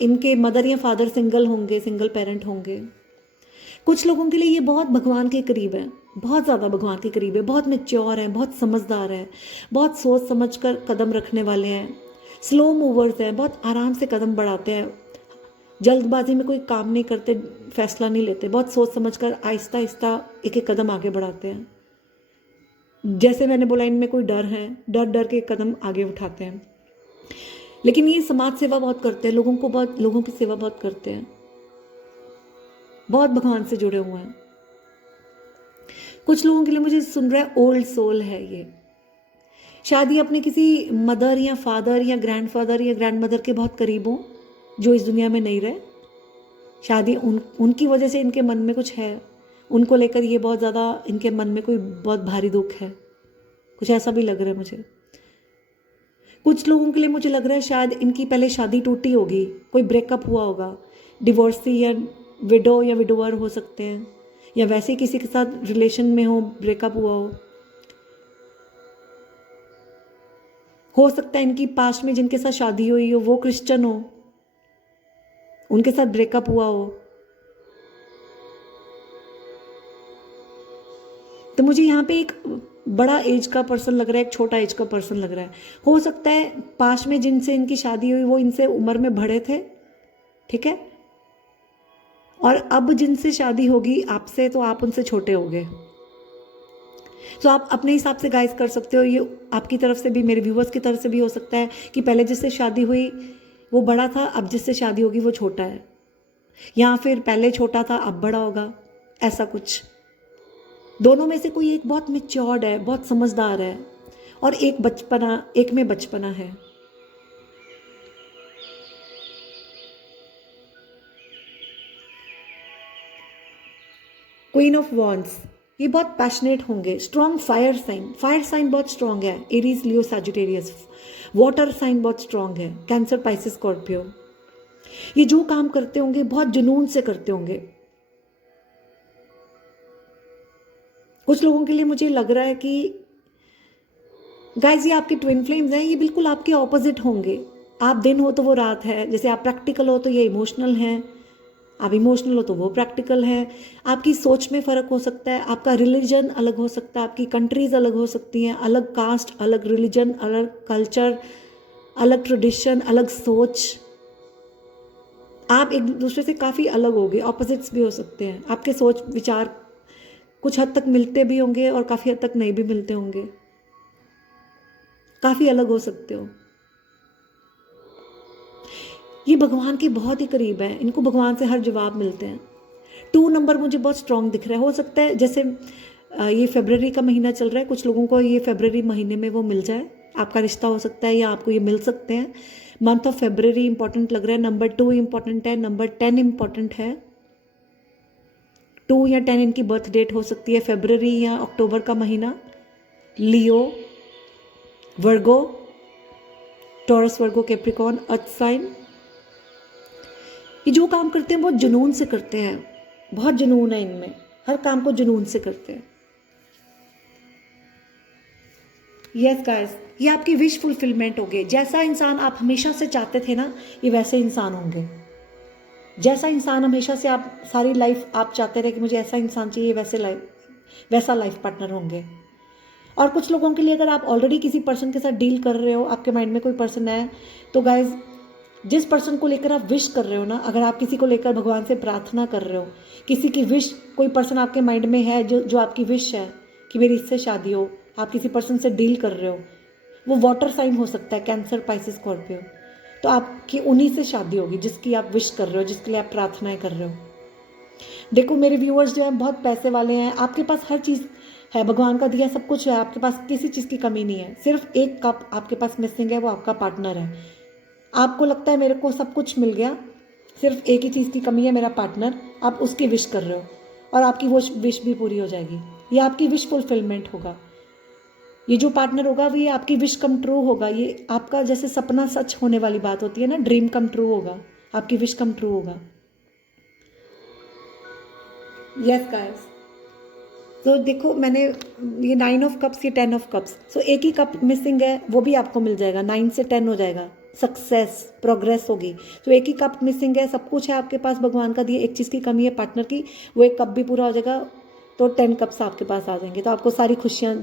इनके मदर या फादर सिंगल होंगे, सिंगल पेरेंट होंगे। कुछ लोगों के लिए ये बहुत भगवान के करीब है, बहुत ज़्यादा भगवान के करीब है, बहुत मैच्योर है, बहुत समझदार है, बहुत सोच समझ कर कदम रखने वाले हैं, स्लो मूवर्स हैं, बहुत आराम से कदम बढ़ाते हैं, जल्दबाजी में कोई काम नहीं करते, फैसला नहीं लेते, बहुत सोच समझ कर आहिस्ता आहिस्ता एक एक कदम आगे बढ़ाते हैं। जैसे मैंने बोला, इनमें कोई डर है, डर डर के कदम आगे उठाते हैं। लेकिन ये समाज सेवा बहुत करते हैं, लोगों की सेवा बहुत करते हैं, बहुत भगवान से जुड़े हुए हैं। कुछ लोगों के लिए मुझे सुन रहा है ओल्ड सोल है ये, शायद ये अपने किसी मदर या फादर या ग्रैंडफादर या ग्रैंडमदर के बहुत करीब हो, जो इस दुनिया में नहीं रहे। शायद ये उनकी वजह से इनके मन में कुछ है, उनको लेकर ये बहुत ज़्यादा, इनके मन में कोई बहुत भारी दुख है, कुछ ऐसा भी लग रहा है मुझे। कुछ लोगों के लिए मुझे लग रहा है शायद इनकी पहले शादी टूटी होगी, कोई ब्रेकअप हुआ होगा, डिवोर्सी या विडो या विडोअर हो सकते हैं, या वैसे ही किसी के साथ रिलेशन में ब्रेकअप हुआ हो सकता है इनकी पास्ट में जिनके साथ शादी हुई हो वो क्रिश्चियन हो, उनके साथ ब्रेकअप हुआ हो। तो मुझे यहाँ पे एक बड़ा एज का पर्सन लग रहा है, एक छोटा एज का पर्सन लग रहा है। हो सकता है पास में जिनसे इनकी शादी हुई वो इनसे उम्र में बड़े थे, ठीक है, और अब जिनसे शादी होगी आपसे तो आप उनसे छोटे हो गए। तो आप अपने हिसाब से गाइस कर सकते हो। ये आपकी तरफ से भी, मेरे व्यूवर्स की तरफ से भी हो सकता है कि पहले जिससे शादी हुई वो बड़ा था, अब जिससे शादी होगी वो छोटा है, या फिर पहले छोटा था अब बड़ा होगा, ऐसा कुछ। दोनों में से कोई एक बहुत मैच्योर्ड है, बहुत समझदार है, और एक में बचपना है। क्वीन ऑफ वॉन्ड्स, ये बहुत पैशनेट होंगे, स्ट्रॉन्ग फायर साइन बहुत स्ट्रॉन्ग है, एरीज, लियो, सैजिटेरियस। वाटर साइन बहुत स्ट्रॉन्ग है, कैंसर, पाइसेस, स्कॉर्पियो। ये जो काम करते होंगे बहुत जुनून से करते होंगे। कुछ लोगों के लिए मुझे लग रहा है कि गाइस ये आपके ट्विन फ्लेम्स हैं, ये बिल्कुल आपके ऑपोजिट होंगे। आप दिन हो तो वो रात है, जैसे आप प्रैक्टिकल हो तो ये इमोशनल हैं, आप इमोशनल हो तो वो प्रैक्टिकल है। आपकी सोच में फ़र्क हो सकता है, आपका रिलीजन अलग हो सकता है, आपकी कंट्रीज अलग हो सकती हैं, अलग कास्ट, अलग रिलीजन, अलग कल्चर, अलग ट्रेडिशन, अलग सोच। आप एक दूसरे से काफ़ी अलग होगे, ऑपोजिट्स भी हो सकते हैं। आपके सोच विचार कुछ हद तक मिलते भी होंगे और काफ़ी हद तक नहीं भी मिलते होंगे, काफ़ी अलग हो सकते हो। ये भगवान के बहुत ही करीब है, इनको भगवान से हर जवाब मिलते हैं। 2 नंबर मुझे बहुत स्ट्रॉन्ग दिख रहा है। हो सकता है जैसे ये फरवरी का महीना चल रहा है, कुछ लोगों को ये फरवरी महीने में वो मिल जाए, आपका रिश्ता हो सकता है या आपको ये मिल सकते हैं। मंथ ऑफ फरवरी इंपॉर्टेंट लग रहा है। नंबर 2 इंपॉर्टेंट है, नंबर 10 इंपॉर्टेंट है। 2 या 10 इनकी बर्थ डेट हो सकती है। फरवरी या अक्टूबर का महीना। लियो, वर्गो, टॉरस, वर्गो, कैप्रिकॉर्न, अर्थ साइन। ये जो काम करते हैं बहुत जुनून से करते हैं, बहुत जुनून है इनमें, हर काम को जुनून से करते हैं। यस गाइस, ये आपकी विश फुलफिलमेंट होगी। जैसा इंसान आप हमेशा से चाहते थे ना, ये वैसे इंसान होंगे। जैसा इंसान हमेशा से आप सारी लाइफ आप चाहते रहे कि मुझे ऐसा इंसान चाहिए, वैसा लाइफ पार्टनर होंगे। और कुछ लोगों के लिए अगर आप ऑलरेडी किसी पर्सन के साथ डील कर रहे हो, आपके माइंड में कोई पर्सन है, तो गाइज जिस पर्सन को लेकर आप विश कर रहे हो ना, अगर आप किसी को लेकर भगवान से प्रार्थना कर रहे हो, किसी की विश, कोई पर्सन आपके माइंड में है जो आपकी विश है कि मेरी इससे शादी हो, आप किसी पर्सन से डील कर रहे हो, वो वाटर साइन हो सकता है, कैंसर, पाइसेस, स्कॉर्पियो। तो आपकी उन्हीं से शादी होगी जिसकी आप विश कर रहे हो, जिसके लिए आप प्रार्थनाएं कर रहे हो। देखो मेरे व्यूअर्स जो हैं बहुत पैसे वाले हैं, आपके पास हर चीज़ है, भगवान का दिया सब कुछ है, आपके पास किसी चीज़ की कमी नहीं है। सिर्फ एक कप आपके पास मिसिंग है, वो आपका पार्टनर है। आपको लगता है मेरे को सब कुछ मिल गया, सिर्फ एक ही चीज़ की कमी है, मेरा पार्टनर। आप उसकी विश कर रहे हो और आपकी वो विश भी पूरी हो जाएगी। ये आपकी विश फुलफिलमेंट होगा। ये जो पार्टनर होगा वो ये आपकी विश कम ट्रू होगा। ये आपका जैसे सपना सच होने वाली बात होती है ना, ड्रीम कम ट्रू होगा, आपकी विश कम ट्रू होगा। यस गाइस, तो देखो मैंने ये 9 ऑफ कप्स, ये 10 ऑफ कप्स, सो एक ही कप मिसिंग है, वो भी आपको मिल जाएगा। 9 से 10 हो जाएगा, सक्सेस, प्रोग्रेस होगी। तो एक ही कप मिसिंग है, सब कुछ है आपके पास भगवान का दिया, एक चीज़ की कमी है पार्टनर की, वो एक कप भी पूरा हो जाएगा, तो 10 कप्स आपके पास आ जाएंगे। तो आपको सारी खुशियाँ,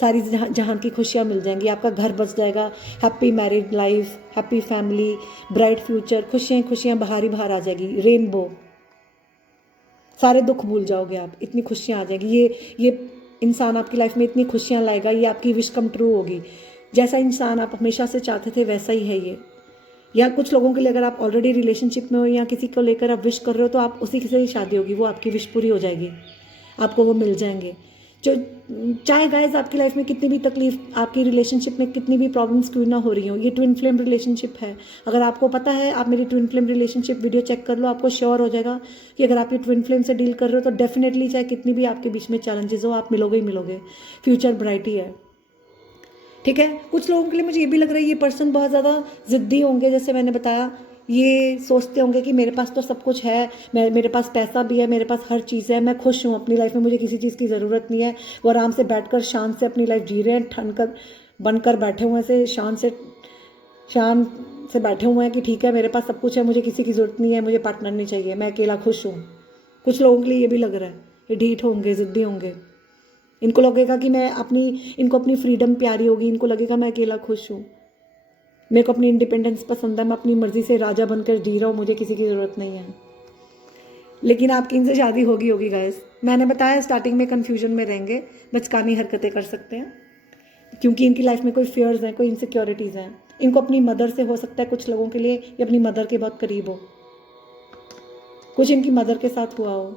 सारी जहां की खुशियाँ मिल जाएंगी। आपका घर बस जाएगा, happy married life, happy family, bright future, खुशियाँ खुशियाँ बाहर ही बाहर आ जाएगी, रेनबो। सारे दुख भूल जाओगे आप, इतनी खुशियाँ आ जाएगी। ये इंसान आपकी लाइफ में इतनी खुशियाँ लाएगा, ये आपकी विश कम ट्रू होगी। जैसा इंसान आप हमेशा से चाहते थे वैसा ही है ये। या कुछ लोगों के लिए अगर आप ऑलरेडी रिलेशनशिप में हो या किसी को लेकर आप विश कर रहे हो, तो आप उसी से ही शादी होगी, वो आपकी विश पूरी हो जाएगी, आपको वो मिल जाएंगे। जो चाहे गाइस आपकी लाइफ में कितनी भी तकलीफ, आपकी रिलेशनशिप में कितनी भी प्रॉब्लम्स क्यों ना हो रही हो, ये ट्विन फ्लेम रिलेशनशिप है। अगर आपको पता है, आप मेरी twin flame relationship video check कर लो, आपको श्योर हो जाएगा कि अगर आप ये ट्विन फ्लेम से डील कर रहे हो तो डेफिनेटली चाहे कितनी भी आपके बीच में चैलेंजेस हो, आप मिलोगे ही मिलोगे। फ्यूचर ब्राइट ही है, ठीक है। कुछ लोगों के लिए मुझे ये भी लग रहा है ये पर्सन बहुत ज़्यादा ज़िद्दी होंगे। जैसे मैंने बताया, ये सोचते होंगे कि मेरे पास तो सब कुछ है, मेरे पास पैसा भी है, मेरे पास हर चीज़ है, मैं खुश हूँ अपनी लाइफ में, मुझे किसी चीज़ की ज़रूरत नहीं है। वो आराम से बैठकर शान से अपनी लाइफ जी रहे हैं, ठन कर बनकर बैठे हुए से शान से बैठे हुए हैं कि ठीक है मेरे पास सब कुछ है, मुझे किसी की ज़रूरत नहीं है, मुझे पार्टनर नहीं चाहिए, मैं अकेला खुश हूँ। कुछ लोगों के लिए ये भी लग रहा है, ये ढीठ होंगे, ज़िद्दी होंगे। इनको लगेगा कि इनको अपनी फ्रीडम प्यारी होगी, इनको लगेगा मैं अकेला खुश हूँ, मेरे को अपनी इंडिपेंडेंस पसंद है, मैं अपनी मर्जी से राजा बनकर जी रहा हूँ, मुझे किसी की ज़रूरत नहीं है। लेकिन आपकी इनसे शादी होगी गाइस। मैंने बताया स्टार्टिंग में कन्फ्यूजन में रहेंगे, बचकानी हरकतें कर सकते हैं, क्योंकि इनकी लाइफ में कोई फियर्स हैं, कोई इनसिक्योरिटीज़ हैं। इनको अपनी मदर से हो सकता है कुछ लोगों के लिए, ये अपनी मदर के बहुत करीब हो, कुछ इनकी मदर के साथ हुआ हो,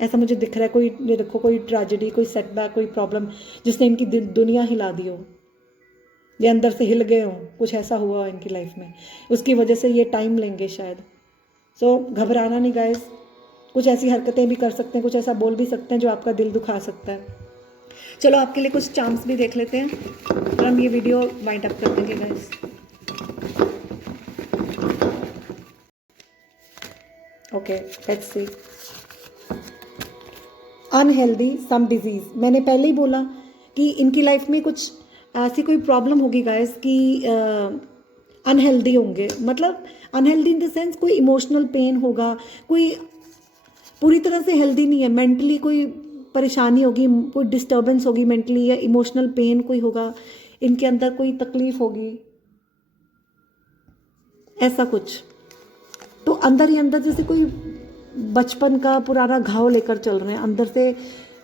ऐसा मुझे दिख रहा है। कोई ये देखो, कोई ट्रेजेडी, कोई सेटबैक, कोई प्रॉब्लम जिसने इनकी दुनिया हिला दी हो, ये अंदर से हिल गए हों, कुछ ऐसा हुआ हो इनकी लाइफ में, उसकी वजह से ये टाइम लेंगे शायद। सो घबराना नहीं गाइस, कुछ ऐसी हरकतें भी कर सकते हैं, कुछ ऐसा बोल भी सकते हैं जो आपका दिल दुखा सकता है। चलो आपके लिए कुछ चांस भी देख लेते हैं और हम ये वीडियो वाइंड अप कर देंगे guys. Okay, let's see. Unhealthy some disease, मैंने पहले ही बोला कि इनकी लाइफ में कुछ ऐसी कोई प्रॉब्लम होगी गाइस कि अनहेल्दी होंगे, मतलब अनहेल्दी इन द सेंस कोई इमोशनल पेन होगा, कोई पूरी तरह से हेल्दी नहीं है, मेंटली कोई परेशानी होगी, कोई डिस्टर्बेंस होगी मेंटली, या इमोशनल पेन कोई होगा, इनके अंदर कोई तकलीफ होगी, ऐसा कुछ। तो अंदर ही अंदर जैसे कोई बचपन का पुराना घाव लेकर चल रहे हैं, अंदर से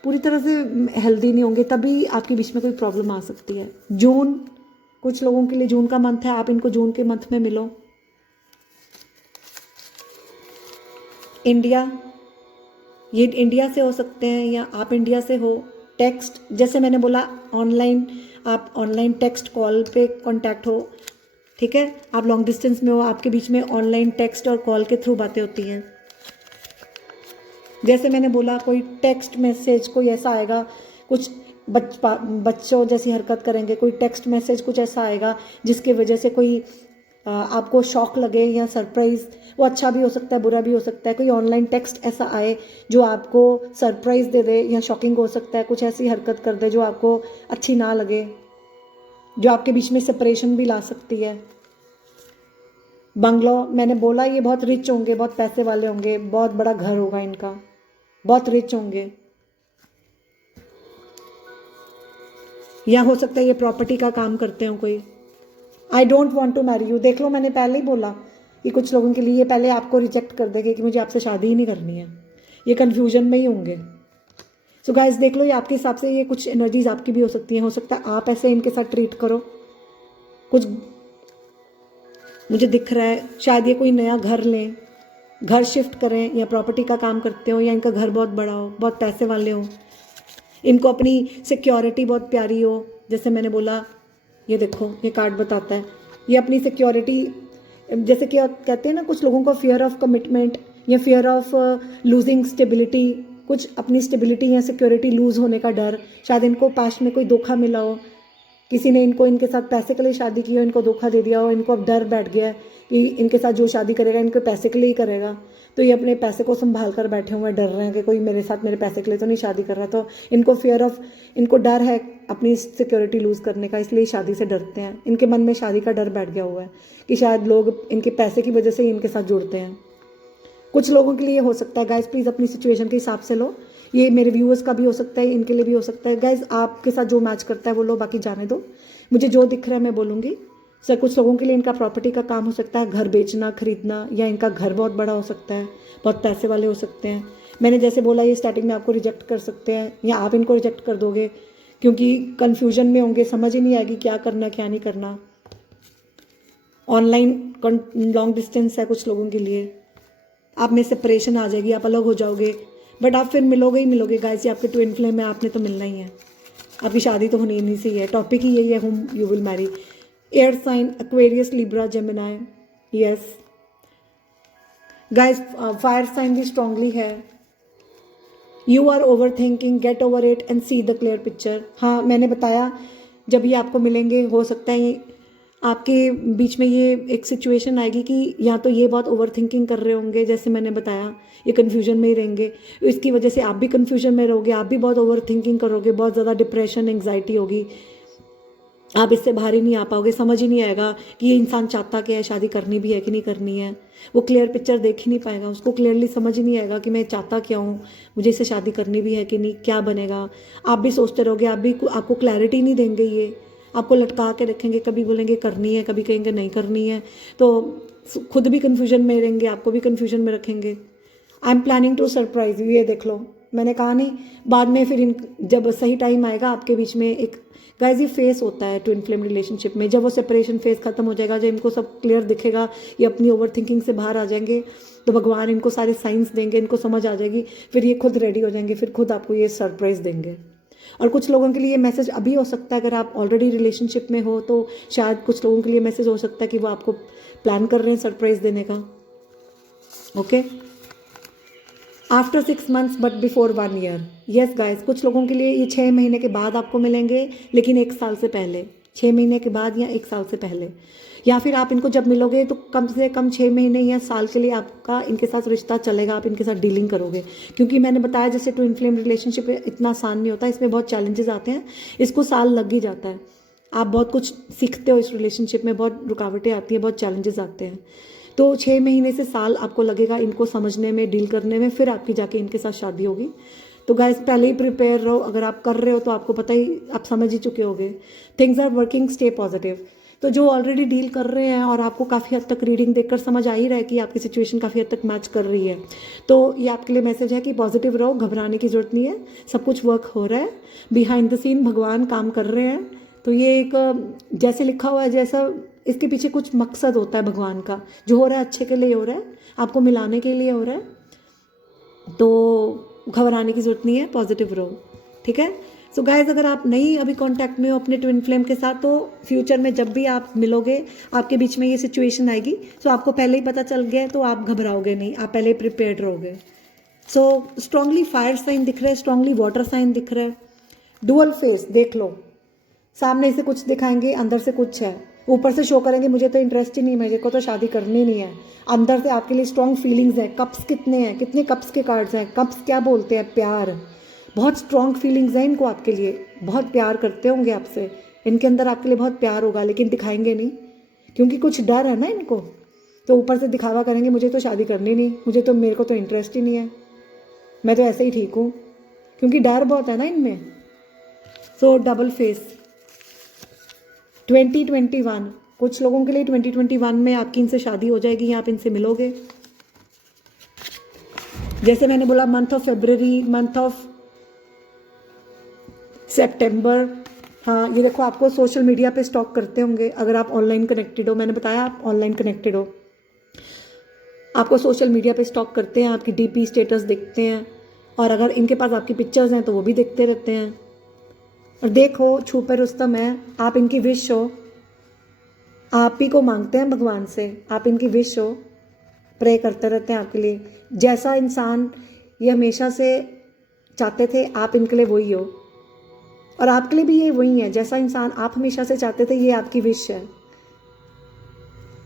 पूरी तरह से हेल्दी नहीं होंगे, तभी आपके बीच में कोई प्रॉब्लम आ सकती है। जून, कुछ लोगों के लिए जून का मंथ है, आप इनको जून के मंथ में मिलो। इंडिया, ये इंडिया से हो सकते हैं या आप इंडिया से हो। टेक्स्ट, जैसे मैंने बोला ऑनलाइन, आप ऑनलाइन टेक्स्ट कॉल पे कांटेक्ट हो, ठीक है। आप लॉन्ग डिस्टेंस में हो, आपके बीच में ऑनलाइन टेक्स्ट और कॉल के थ्रू बातें होती हैं। जैसे मैंने बोला कोई टेक्स्ट मैसेज कोई ऐसा आएगा, कुछ बच्चों जैसी हरकत करेंगे, कोई टेक्स्ट मैसेज कुछ ऐसा आएगा जिसकी वजह से कोई आपको शॉक लगे या सरप्राइज़, वो अच्छा भी हो सकता है, बुरा भी हो सकता है। कोई ऑनलाइन टेक्स्ट ऐसा आए जो आपको सरप्राइज़ दे दे या शॉकिंग हो सकता है, कुछ ऐसी हरकत कर दे जो आपको अच्छी ना लगे, जो आपके बीच में सेपरेशन भी ला सकती है। बंगलो, मैंने बोला ये बहुत रिच होंगे, बहुत पैसे वाले होंगे, बहुत बड़ा घर होगा इनका, बहुत रिच होंगे, या हो सकता है ये प्रॉपर्टी का काम करते हो कोई। I don't want to marry you, देख लो मैंने पहले ही बोला कि कुछ लोगों के लिए पहले आपको रिजेक्ट कर देंगे कि मुझे आपसे शादी ही नहीं करनी है, ये कन्फ्यूजन में ही होंगे। सो गाइस देख लो, ये आपके हिसाब से ये कुछ एनर्जीज आपकी भी हो सकती हैं, हो सकता है आप ऐसे इनके साथ ट्रीट करो। कुछ मुझे दिख रहा है शायद ये कोई नया घर लें, घर शिफ्ट करें, या प्रॉपर्टी का काम करते हो, या इनका घर बहुत बड़ा हो, बहुत पैसे वाले हो, इनको अपनी सिक्योरिटी बहुत प्यारी हो। जैसे मैंने बोला, ये देखो ये कार्ड बताता है, ये अपनी सिक्योरिटी, जैसे कि कहते हैं ना कुछ लोगों को फियर ऑफ कमिटमेंट या फियर ऑफ लूजिंग स्टेबिलिटी, कुछ अपनी स्टेबिलिटी या सिक्योरिटी लूज़ होने का डर। शायद इनको पास्ट में कोई धोखा मिला हो, किसी ने इनके साथ पैसे के लिए शादी की हो, इनको धोखा दे दिया हो, इनको अब डर बैठ गया है कि इनके साथ जो शादी करेगा इनके पैसे के लिए ही करेगा, तो ये अपने पैसे को संभाल कर बैठे हुए डर रहे हैं कि कोई मेरे साथ मेरे पैसे के लिए तो नहीं शादी कर रहा। तो इनको डर है अपनी सिक्योरिटी लूज़ करने का, इसलिए शादी से डरते हैं। इनके मन में शादी का डर बैठ गया हुआ है कि शायद लोग इनके पैसे की वजह से ही इनके साथ जुड़ते हैं। कुछ लोगों के लिए हो सकता है गाइज, प्लीज़ अपनी सिचुएशन के हिसाब से लो, ये मेरे व्यूअर्स का भी हो सकता है, इनके लिए भी हो सकता है। गाइज आपके साथ जो मैच करता है वो लो, बाकी जाने दो, मुझे जो दिख रहा है मैं बोलूँगी। सर कुछ लोगों के लिए इनका प्रॉपर्टी का काम हो सकता है, घर बेचना खरीदना, या इनका घर बहुत बड़ा हो सकता है, बहुत पैसे वाले हो सकते हैं। मैंने जैसे बोला ये स्टार्टिंग में आपको रिजेक्ट कर सकते हैं, या आप इनको रिजेक्ट कर दोगे क्योंकि कन्फ्यूजन में होंगे, समझ ही नहीं आएगी क्या करना क्या नहीं करना। ऑनलाइन लॉन्ग डिस्टेंस है कुछ लोगों के लिए, आप में सेपरेशन आ जाएगी, आप अलग हो जाओगे, बट आप फिर मिलोगे ही मिलोगे गाइस। ये आपके ट्विन फ्लेम है, आपने तो मिलना ही है, आपकी शादी तो होनी नहीं सी है। टॉपिक ही यही है, whom you will marry. Air sign Aquarius, Libra, Gemini, yes guys. Fire sign भी स्ट्रांगली है। You are overthinking, get over it and see the clear picture. हाँ मैंने बताया जब ये आपको मिलेंगे हो सकता है आपके बीच में ये एक सिचुएशन आएगी कि या तो ये बहुत ओवर थिंकिंग कर रहे होंगे, जैसे मैंने बताया ये कन्फ्यूजन में ही रहेंगे, इसकी वजह से आप भी कन्फ्यूजन में रहोगे, आप भी बहुत ओवर थिंकिंग करोगे, बहुत ज़्यादा डिप्रेशन एंग्जाइटी होगी, आप इससे बाहर ही नहीं आ पाओगे, समझ ही नहीं आएगा कि ये इंसान चाहता क्या है, शादी करनी भी है कि नहीं करनी है। वो क्लियर पिक्चर देख ही नहीं पाएगा, उसको क्लियरली समझ ही नहीं आएगा कि मैं चाहता क्या हूँ, मुझे इससे शादी करनी भी है कि नहीं, क्या बनेगा। आप भी सोचते रहोगे, आपको क्लैरिटी नहीं देंगे, ये आपको लटका के रखेंगे, कभी बोलेंगे करनी है, कभी कहेंगे नहीं करनी है, तो खुद भी कन्फ्यूजन में रहेंगे, आपको भी कन्फ्यूजन में रखेंगे। I am planning to surprise you, ये देख लो, मैंने कहा नहीं, बाद में फिर जब सही टाइम आएगा आपके बीच में एक गाइस, ये फेस होता है ट्विन फ्लेम रिलेशनशिप में, जब वो सेपरेशन फेस खत्म हो जाएगा, जब इनको सब क्लियर दिखेगा, ये अपनी ओवर थिंकिंग से बाहर आ जाएंगे, तो भगवान इनको सारे साइंस देंगे, इनको समझ आ जाएगी, फिर ये खुद रेडी हो जाएंगे, फिर खुद आपको ये सरप्राइज देंगे। और कुछ लोगों के लिए ये मैसेज अभी हो सकता है, अगर आप ऑलरेडी रिलेशनशिप में हो तो शायद कुछ लोगों के लिए मैसेज हो सकता है कि वो आपको प्लान कर रहे हैं सरप्राइज देने का। Okay, after 6 months but before 1 year। Yes guys, कुछ लोगों के लिए ये 6 महीने के बाद आपको मिलेंगे, लेकिन 1 साल से पहले, 6 महीने के बाद या 1 साल से पहले, या फिर आप इनको जब मिलोगे तो कम से कम 6 महीने या साल के लिए आपका इनके साथ रिश्ता चलेगा, आप इनके साथ डीलिंग करोगे। क्योंकि मैंने बताया जैसे ट्विन फ्लेम रिलेशनशिप इतना आसान नहीं होता, इसमें बहुत चैलेंजेस आते हैं, इसको साल लग ही जाता है। आप बहुत कुछ सीखते हो इस रिलेशनशिप में, बहुत रुकावटें आती हैं, बहुत चैलेंजेस आते हैं, तो 6 महीने से साल आपको लगेगा इनको समझने में, डील करने में, फिर आपकी जाके इनके साथ शादी होगी। तो गाइस पहले ही प्रिपेयर रहो, अगर आप कर रहे हो तो आपको पता ही, आप समझ ही चुके होगे। Things are working, stay positive. तो जो ऑलरेडी डील कर रहे हैं और आपको काफ़ी हद तक रीडिंग देखकर समझ आ ही रहा है कि आपकी सिचुएशन काफ़ी हद तक मैच कर रही है, तो ये आपके लिए मैसेज है कि पॉजिटिव रहो, घबराने की जरूरत नहीं है, सब कुछ वर्क हो रहा है, बिहाइंड द सीन भगवान काम कर रहे हैं। तो ये एक जैसे लिखा हुआ है, जैसा इसके पीछे कुछ मकसद होता है भगवान का, जो हो रहा है अच्छे के लिए हो रहा है, आपको मिलाने के लिए हो रहा है, तो घबराने की ज़रूरत नहीं है, पॉजिटिव रहो, ठीक है। सो गाइज, अगर आप नहीं अभी कांटेक्ट में हो अपने ट्विन फ्लेम के साथ, तो फ्यूचर में जब भी आप मिलोगे, आपके बीच में ये सिचुएशन आएगी, सो आपको पहले ही पता चल गया, तो आप घबराओगे नहीं, आप पहले प्रिपेयर्ड रहोगे। सो स्ट्रांगली फायर साइन दिख रहा है, स्ट्रांगली वाटर साइन दिख रहा है, डुअल फेस देख लो, सामने से कुछ दिखाएंगे, अंदर से कुछ है, ऊपर से शो करेंगे मुझे तो इंटरेस्ट ही नहीं, मेरे को तो शादी करनी नहीं है, अंदर से आपके लिए स्ट्रॉन्ग फीलिंग्स हैं। कप्स कितने हैं, कितने कप्स के कार्ड्स हैं, कप्स क्या बोलते हैं, प्यार, बहुत स्ट्रॉन्ग फीलिंग्स हैं इनको आपके लिए, बहुत प्यार करते होंगे आपसे, इनके अंदर आपके लिए बहुत प्यार होगा, लेकिन दिखाएंगे नहीं, क्योंकि कुछ डर है ना इनको, तो ऊपर से दिखावा करेंगे मुझे तो शादी करनी नहीं, मेरे को तो इंटरेस्ट ही नहीं है, मैं तो ऐसे ही ठीक हूँ, क्योंकि डर बहुत है ना इनमें। सो डबल फेस 2021, कुछ लोगों के लिए 2021 में आपकी इनसे शादी हो जाएगी या आप इनसे मिलोगे। जैसे मैंने बोला month of February, month of सितंबर, हाँ ये देखो, आपको सोशल मीडिया पे स्टॉक करते होंगे, अगर आप ऑनलाइन कनेक्टेड हो, मैंने बताया आप ऑनलाइन कनेक्टेड हो, आपको सोशल मीडिया पे स्टॉक करते हैं, आपकी डीपी स्टेटस देखते हैं, और अगर इनके पास आपकी पिक्चर्स हैं तो वो भी देखते रहते हैं। और देखो छुपे रुस्तम है, आप इनकी विश हो, आप ही को मांगते हैं भगवान से, आप इनकी विश हो, प्रे करते रहते हैं आपके लिए। जैसा इंसान ये हमेशा से चाहते थे, आप इनके लिए वही हो, और आपके लिए भी ये वही है, जैसा इंसान आप हमेशा से चाहते थे, ये आपकी विश है।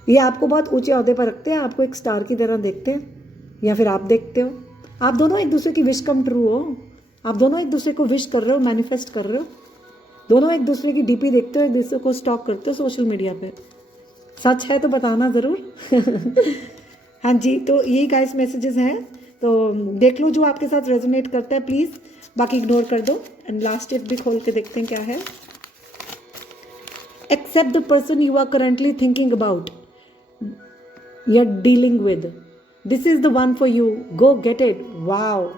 ये आपको बहुत ऊंचे ओहदे पर रखते हैं, आपको एक स्टार की तरह देखते हैं, या फिर आप देखते हो, आप दोनों एक दूसरे की विश कम ट्रू हो, आप दोनों एक दूसरे को विश कर रहे हो, मैनिफेस्ट कर रहे हो, दोनों एक दूसरे की डीपी देखते हो, एक दूसरे को स्टॉक करते हो सोशल मीडिया पे। सच है तो बताना ज़रूर। हाँ जी, तो यही गाइस मैसेजेस हैं, तो देख लो जो आपके साथ रेजोनेट करता है प्लीज़, बाकी इग्नोर कर दो। एंड लास्ट टिप भी खोल के देखते हैं क्या है। Accept the person you are currently thinking about, you are dealing with, this is the one for you, go get it. Wow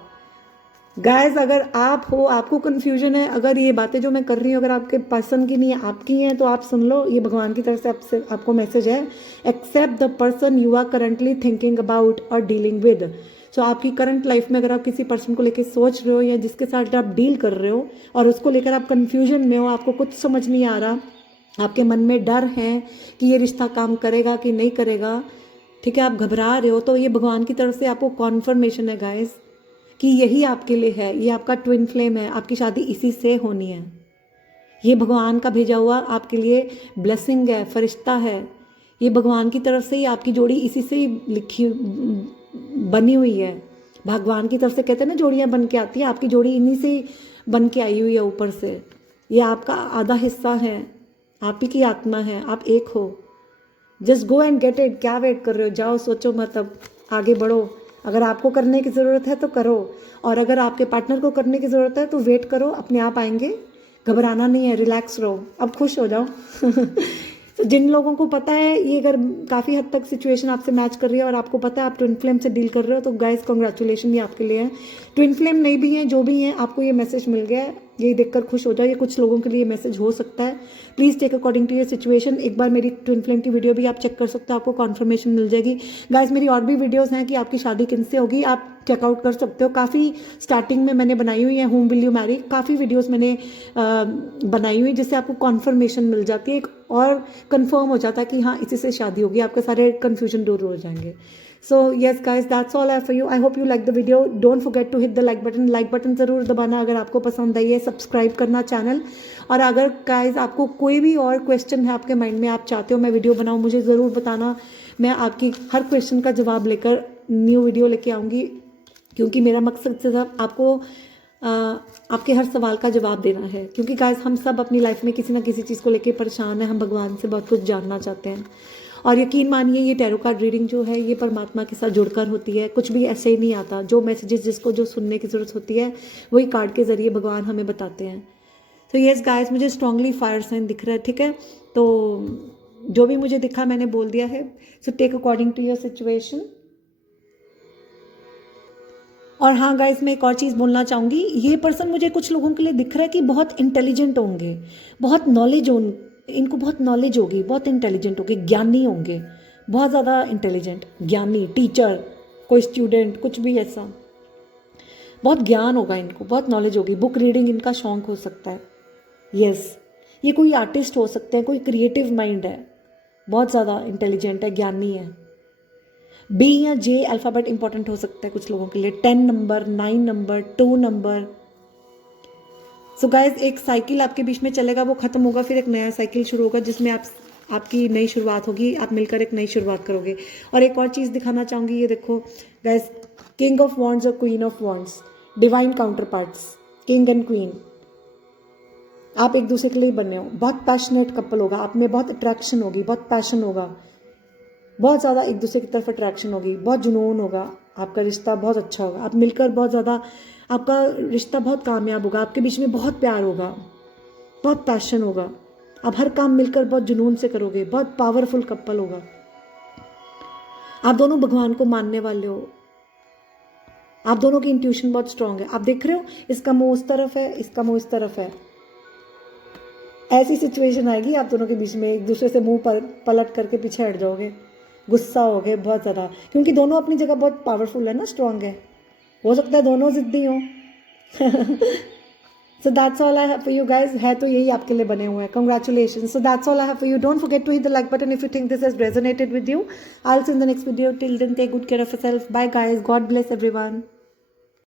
guys, अगर आप हो, आपको कन्फ्यूजन है, अगर ये बातें जो मैं कर रही हूँ अगर आपके पसंद की नहीं है, आपकी हैं, तो आप सुन लो, ये भगवान की तरफ से आपको मैसेज है। Accept the person you are currently thinking about और डीलिंग विद। सो आपकी करंट लाइफ में अगर आप किसी पर्सन को लेकर सोच रहे हो, या जिसके साथ आप डील कर रहे हो और उसको लेकर आप कन्फ्यूजन में हो, आपको कुछ समझ नहीं आ रहा, आपके मन में डर है कि ये रिश्ता काम करेगा कि नहीं करेगा, ठीक है, आप घबरा रहे हो, तो ये भगवान की तरफ से आपको कॉन्फर्मेशन है गाइस कि यही आपके लिए है, ये आपका ट्विन फ्लेम है, आपकी शादी इसी से होनी है। ये भगवान का भेजा हुआ आपके लिए ब्लेसिंग है, फरिश्ता है, ये भगवान की तरफ से ही आपकी जोड़ी इसी से ही लिखी बनी हुई है। भगवान की तरफ से कहते हैं ना जोड़ियाँ बन के आती है, आपकी जोड़ी इन्हीं से ही बन के आई हुई है ऊपर से, ये आपका आधा हिस्सा है, आप ही की आत्मा है, आप एक हो। Just go and get it. क्या वेट कर रहे हो, जाओ, सोचो मत, अब आगे बढ़ो। अगर आपको करने की ज़रूरत है तो करो, और अगर आपके पार्टनर को करने की ज़रूरत है तो वेट करो, अपने आप आएंगे। घबराना नहीं है, रिलैक्स रहो, अब खुश हो जाओ। तो जिन लोगों को पता है ये अगर काफ़ी हद तक सिचुएशन आपसे मैच कर रही है और आपको पता है आप ट्विन फ्लेम से डील कर रहे हो, तो गाइस कॉन्ग्रेचुलेशन, ये आपके लिए है। ट्विन फ्लेम नहीं भी हैं, जो भी हैं, आपको ये मैसेज मिल गया है, ये देखकर खुश हो जाओ। ये कुछ लोगों के लिए मैसेज हो सकता है। Please take according to your situation. एक बार मेरी ट्विन फ्लेम की वीडियो भी आप चेक कर सकते हो, आपको कॉन्फर्मेशन मिल जाएगी। गाइस मेरी और भी वीडियोस हैं कि आपकी शादी किनसे होगी, आप चेकआउट कर सकते हो। काफ़ी स्टार्टिंग में मैंने बनाई हुई है, होम विल यू मैरी, काफ़ी वीडियोस मैंने बनाई हुई, जिससे आपको कॉन्फर्मेशन मिल जाती है, एक और कंफर्म हो जाता है कि हाँ इसी से शादी होगी, आपके सारे कन्फ्यूजन दूर हो जाएंगे। So yes guys, that's all I for you. I hope you like the video. Don't forget to hit the like button ज़रूर दबाना अगर आपको पसंद आई है, सब्सक्राइब करना चैनल। और अगर गाइस आपको कोई भी और क्वेश्चन है आपके माइंड में, आप चाहते हो मैं वीडियो बनाऊँ, मुझे ज़रूर बताना। मैं आपकी हर क्वेश्चन का जवाब लेकर न्यू वीडियो लेके आऊँगी, क्योंकि मेरा मकसद सिर्फ आपको आपके हर सवाल का जवाब देना है। क्योंकि गाइस हम सब अपनी लाइफ में किसी ना किसी चीज़ को लेके परेशान हैं, हम भगवान से बहुत कुछ जानना चाहते हैं। और यकीन मानिए ये टैरो कार्ड रीडिंग जो है ये परमात्मा के साथ जुड़कर होती है, कुछ भी ऐसे ही नहीं आता। जो मैसेजेस जिसको जो सुनने की ज़रूरत होती है वही कार्ड के ज़रिए भगवान हमें बताते हैं। तो येस गाइस, मुझे स्ट्रांगली फायर साइन दिख रहा है, ठीक है। तो जो भी मुझे दिखा मैंने बोल दिया है। So take according to your situation. और हाँ गाइस, मैं एक और चीज़ बोलना चाहूँगी, ये पर्सन मुझे कुछ लोगों के लिए दिख रहा है कि बहुत इंटेलिजेंट होंगे, बहुत नॉलेज इनको बहुत नॉलेज होगी, बहुत इंटेलिजेंट होंगे, ज्ञानी होंगे, बहुत ज़्यादा इंटेलिजेंट, ज्ञानी, टीचर, कोई स्टूडेंट, कुछ भी ऐसा, बहुत ज्ञान होगा इनको, बहुत नॉलेज होगी। बुक रीडिंग इनका शौक हो सकता है। यस, ये कोई आर्टिस्ट हो सकते हैं, कोई क्रिएटिव माइंड है, बहुत ज़्यादा इंटेलिजेंट है, ज्ञानी है। बी या जे अल्फ़ाबेट इंपॉर्टेंट हो सकता है कुछ लोगों के लिए, 10 number, 9 number, 2 number. So guys, एक साइकिल आपके बीच में चलेगा, वो खत्म होगा, फिर एक नया साइकिल शुरू होगा जिसमें आपकी नई शुरुआत होगी, आप मिलकर एक नई शुरुआत करोगे। और एक और चीज़ दिखाना चाहूँगी, ये देखो गाइज, किंग ऑफ वॉन्ड्स और queen of wands, divine counter parts, king and queen. आप एक दूसरे के लिए बने हो, बहुत पैशनेट कपल होगा, आप में बहुत अट्रैक्शन होगी, बहुत पैशन होगा, बहुत ज़्यादा एक दूसरे की तरफ अट्रैक्शन होगी, बहुत जुनून होगा, आपका रिश्ता बहुत अच्छा होगा, आप मिलकर बहुत ज़्यादा, आपका रिश्ता बहुत कामयाब होगा, आपके बीच में बहुत प्यार होगा, बहुत पैशन होगा, आप हर काम मिलकर बहुत जुनून से करोगे, बहुत पावरफुल कपल होगा। आप दोनों भगवान को मानने वाले हो, आप दोनों की इंट्यूशन बहुत स्ट्रांग है। आप देख रहे हो, इसका मुंह उस तरफ है, इसका मुंह इस तरफ है। ऐसी सिचुएशन आएगी आप दोनों के बीच में, एक दूसरे से मुंह पर पलट करके पीछे हट जाओगे, गुस्सा हो गए बहुत ज़्यादा, क्योंकि दोनों अपनी जगह बहुत पावरफुल है ना, स्ट्रांग है। हो सकता है दोनों जिद्दी हों। So that's all I have for you guys. है तो यही आपके लिए बने हुए हैं। Congratulation. So that's all I have for you. Don't forget to hit the like button if you think this has resonated with you. I will see you in the next video. Till then take good care of yourself. Bye guys. God bless everyone.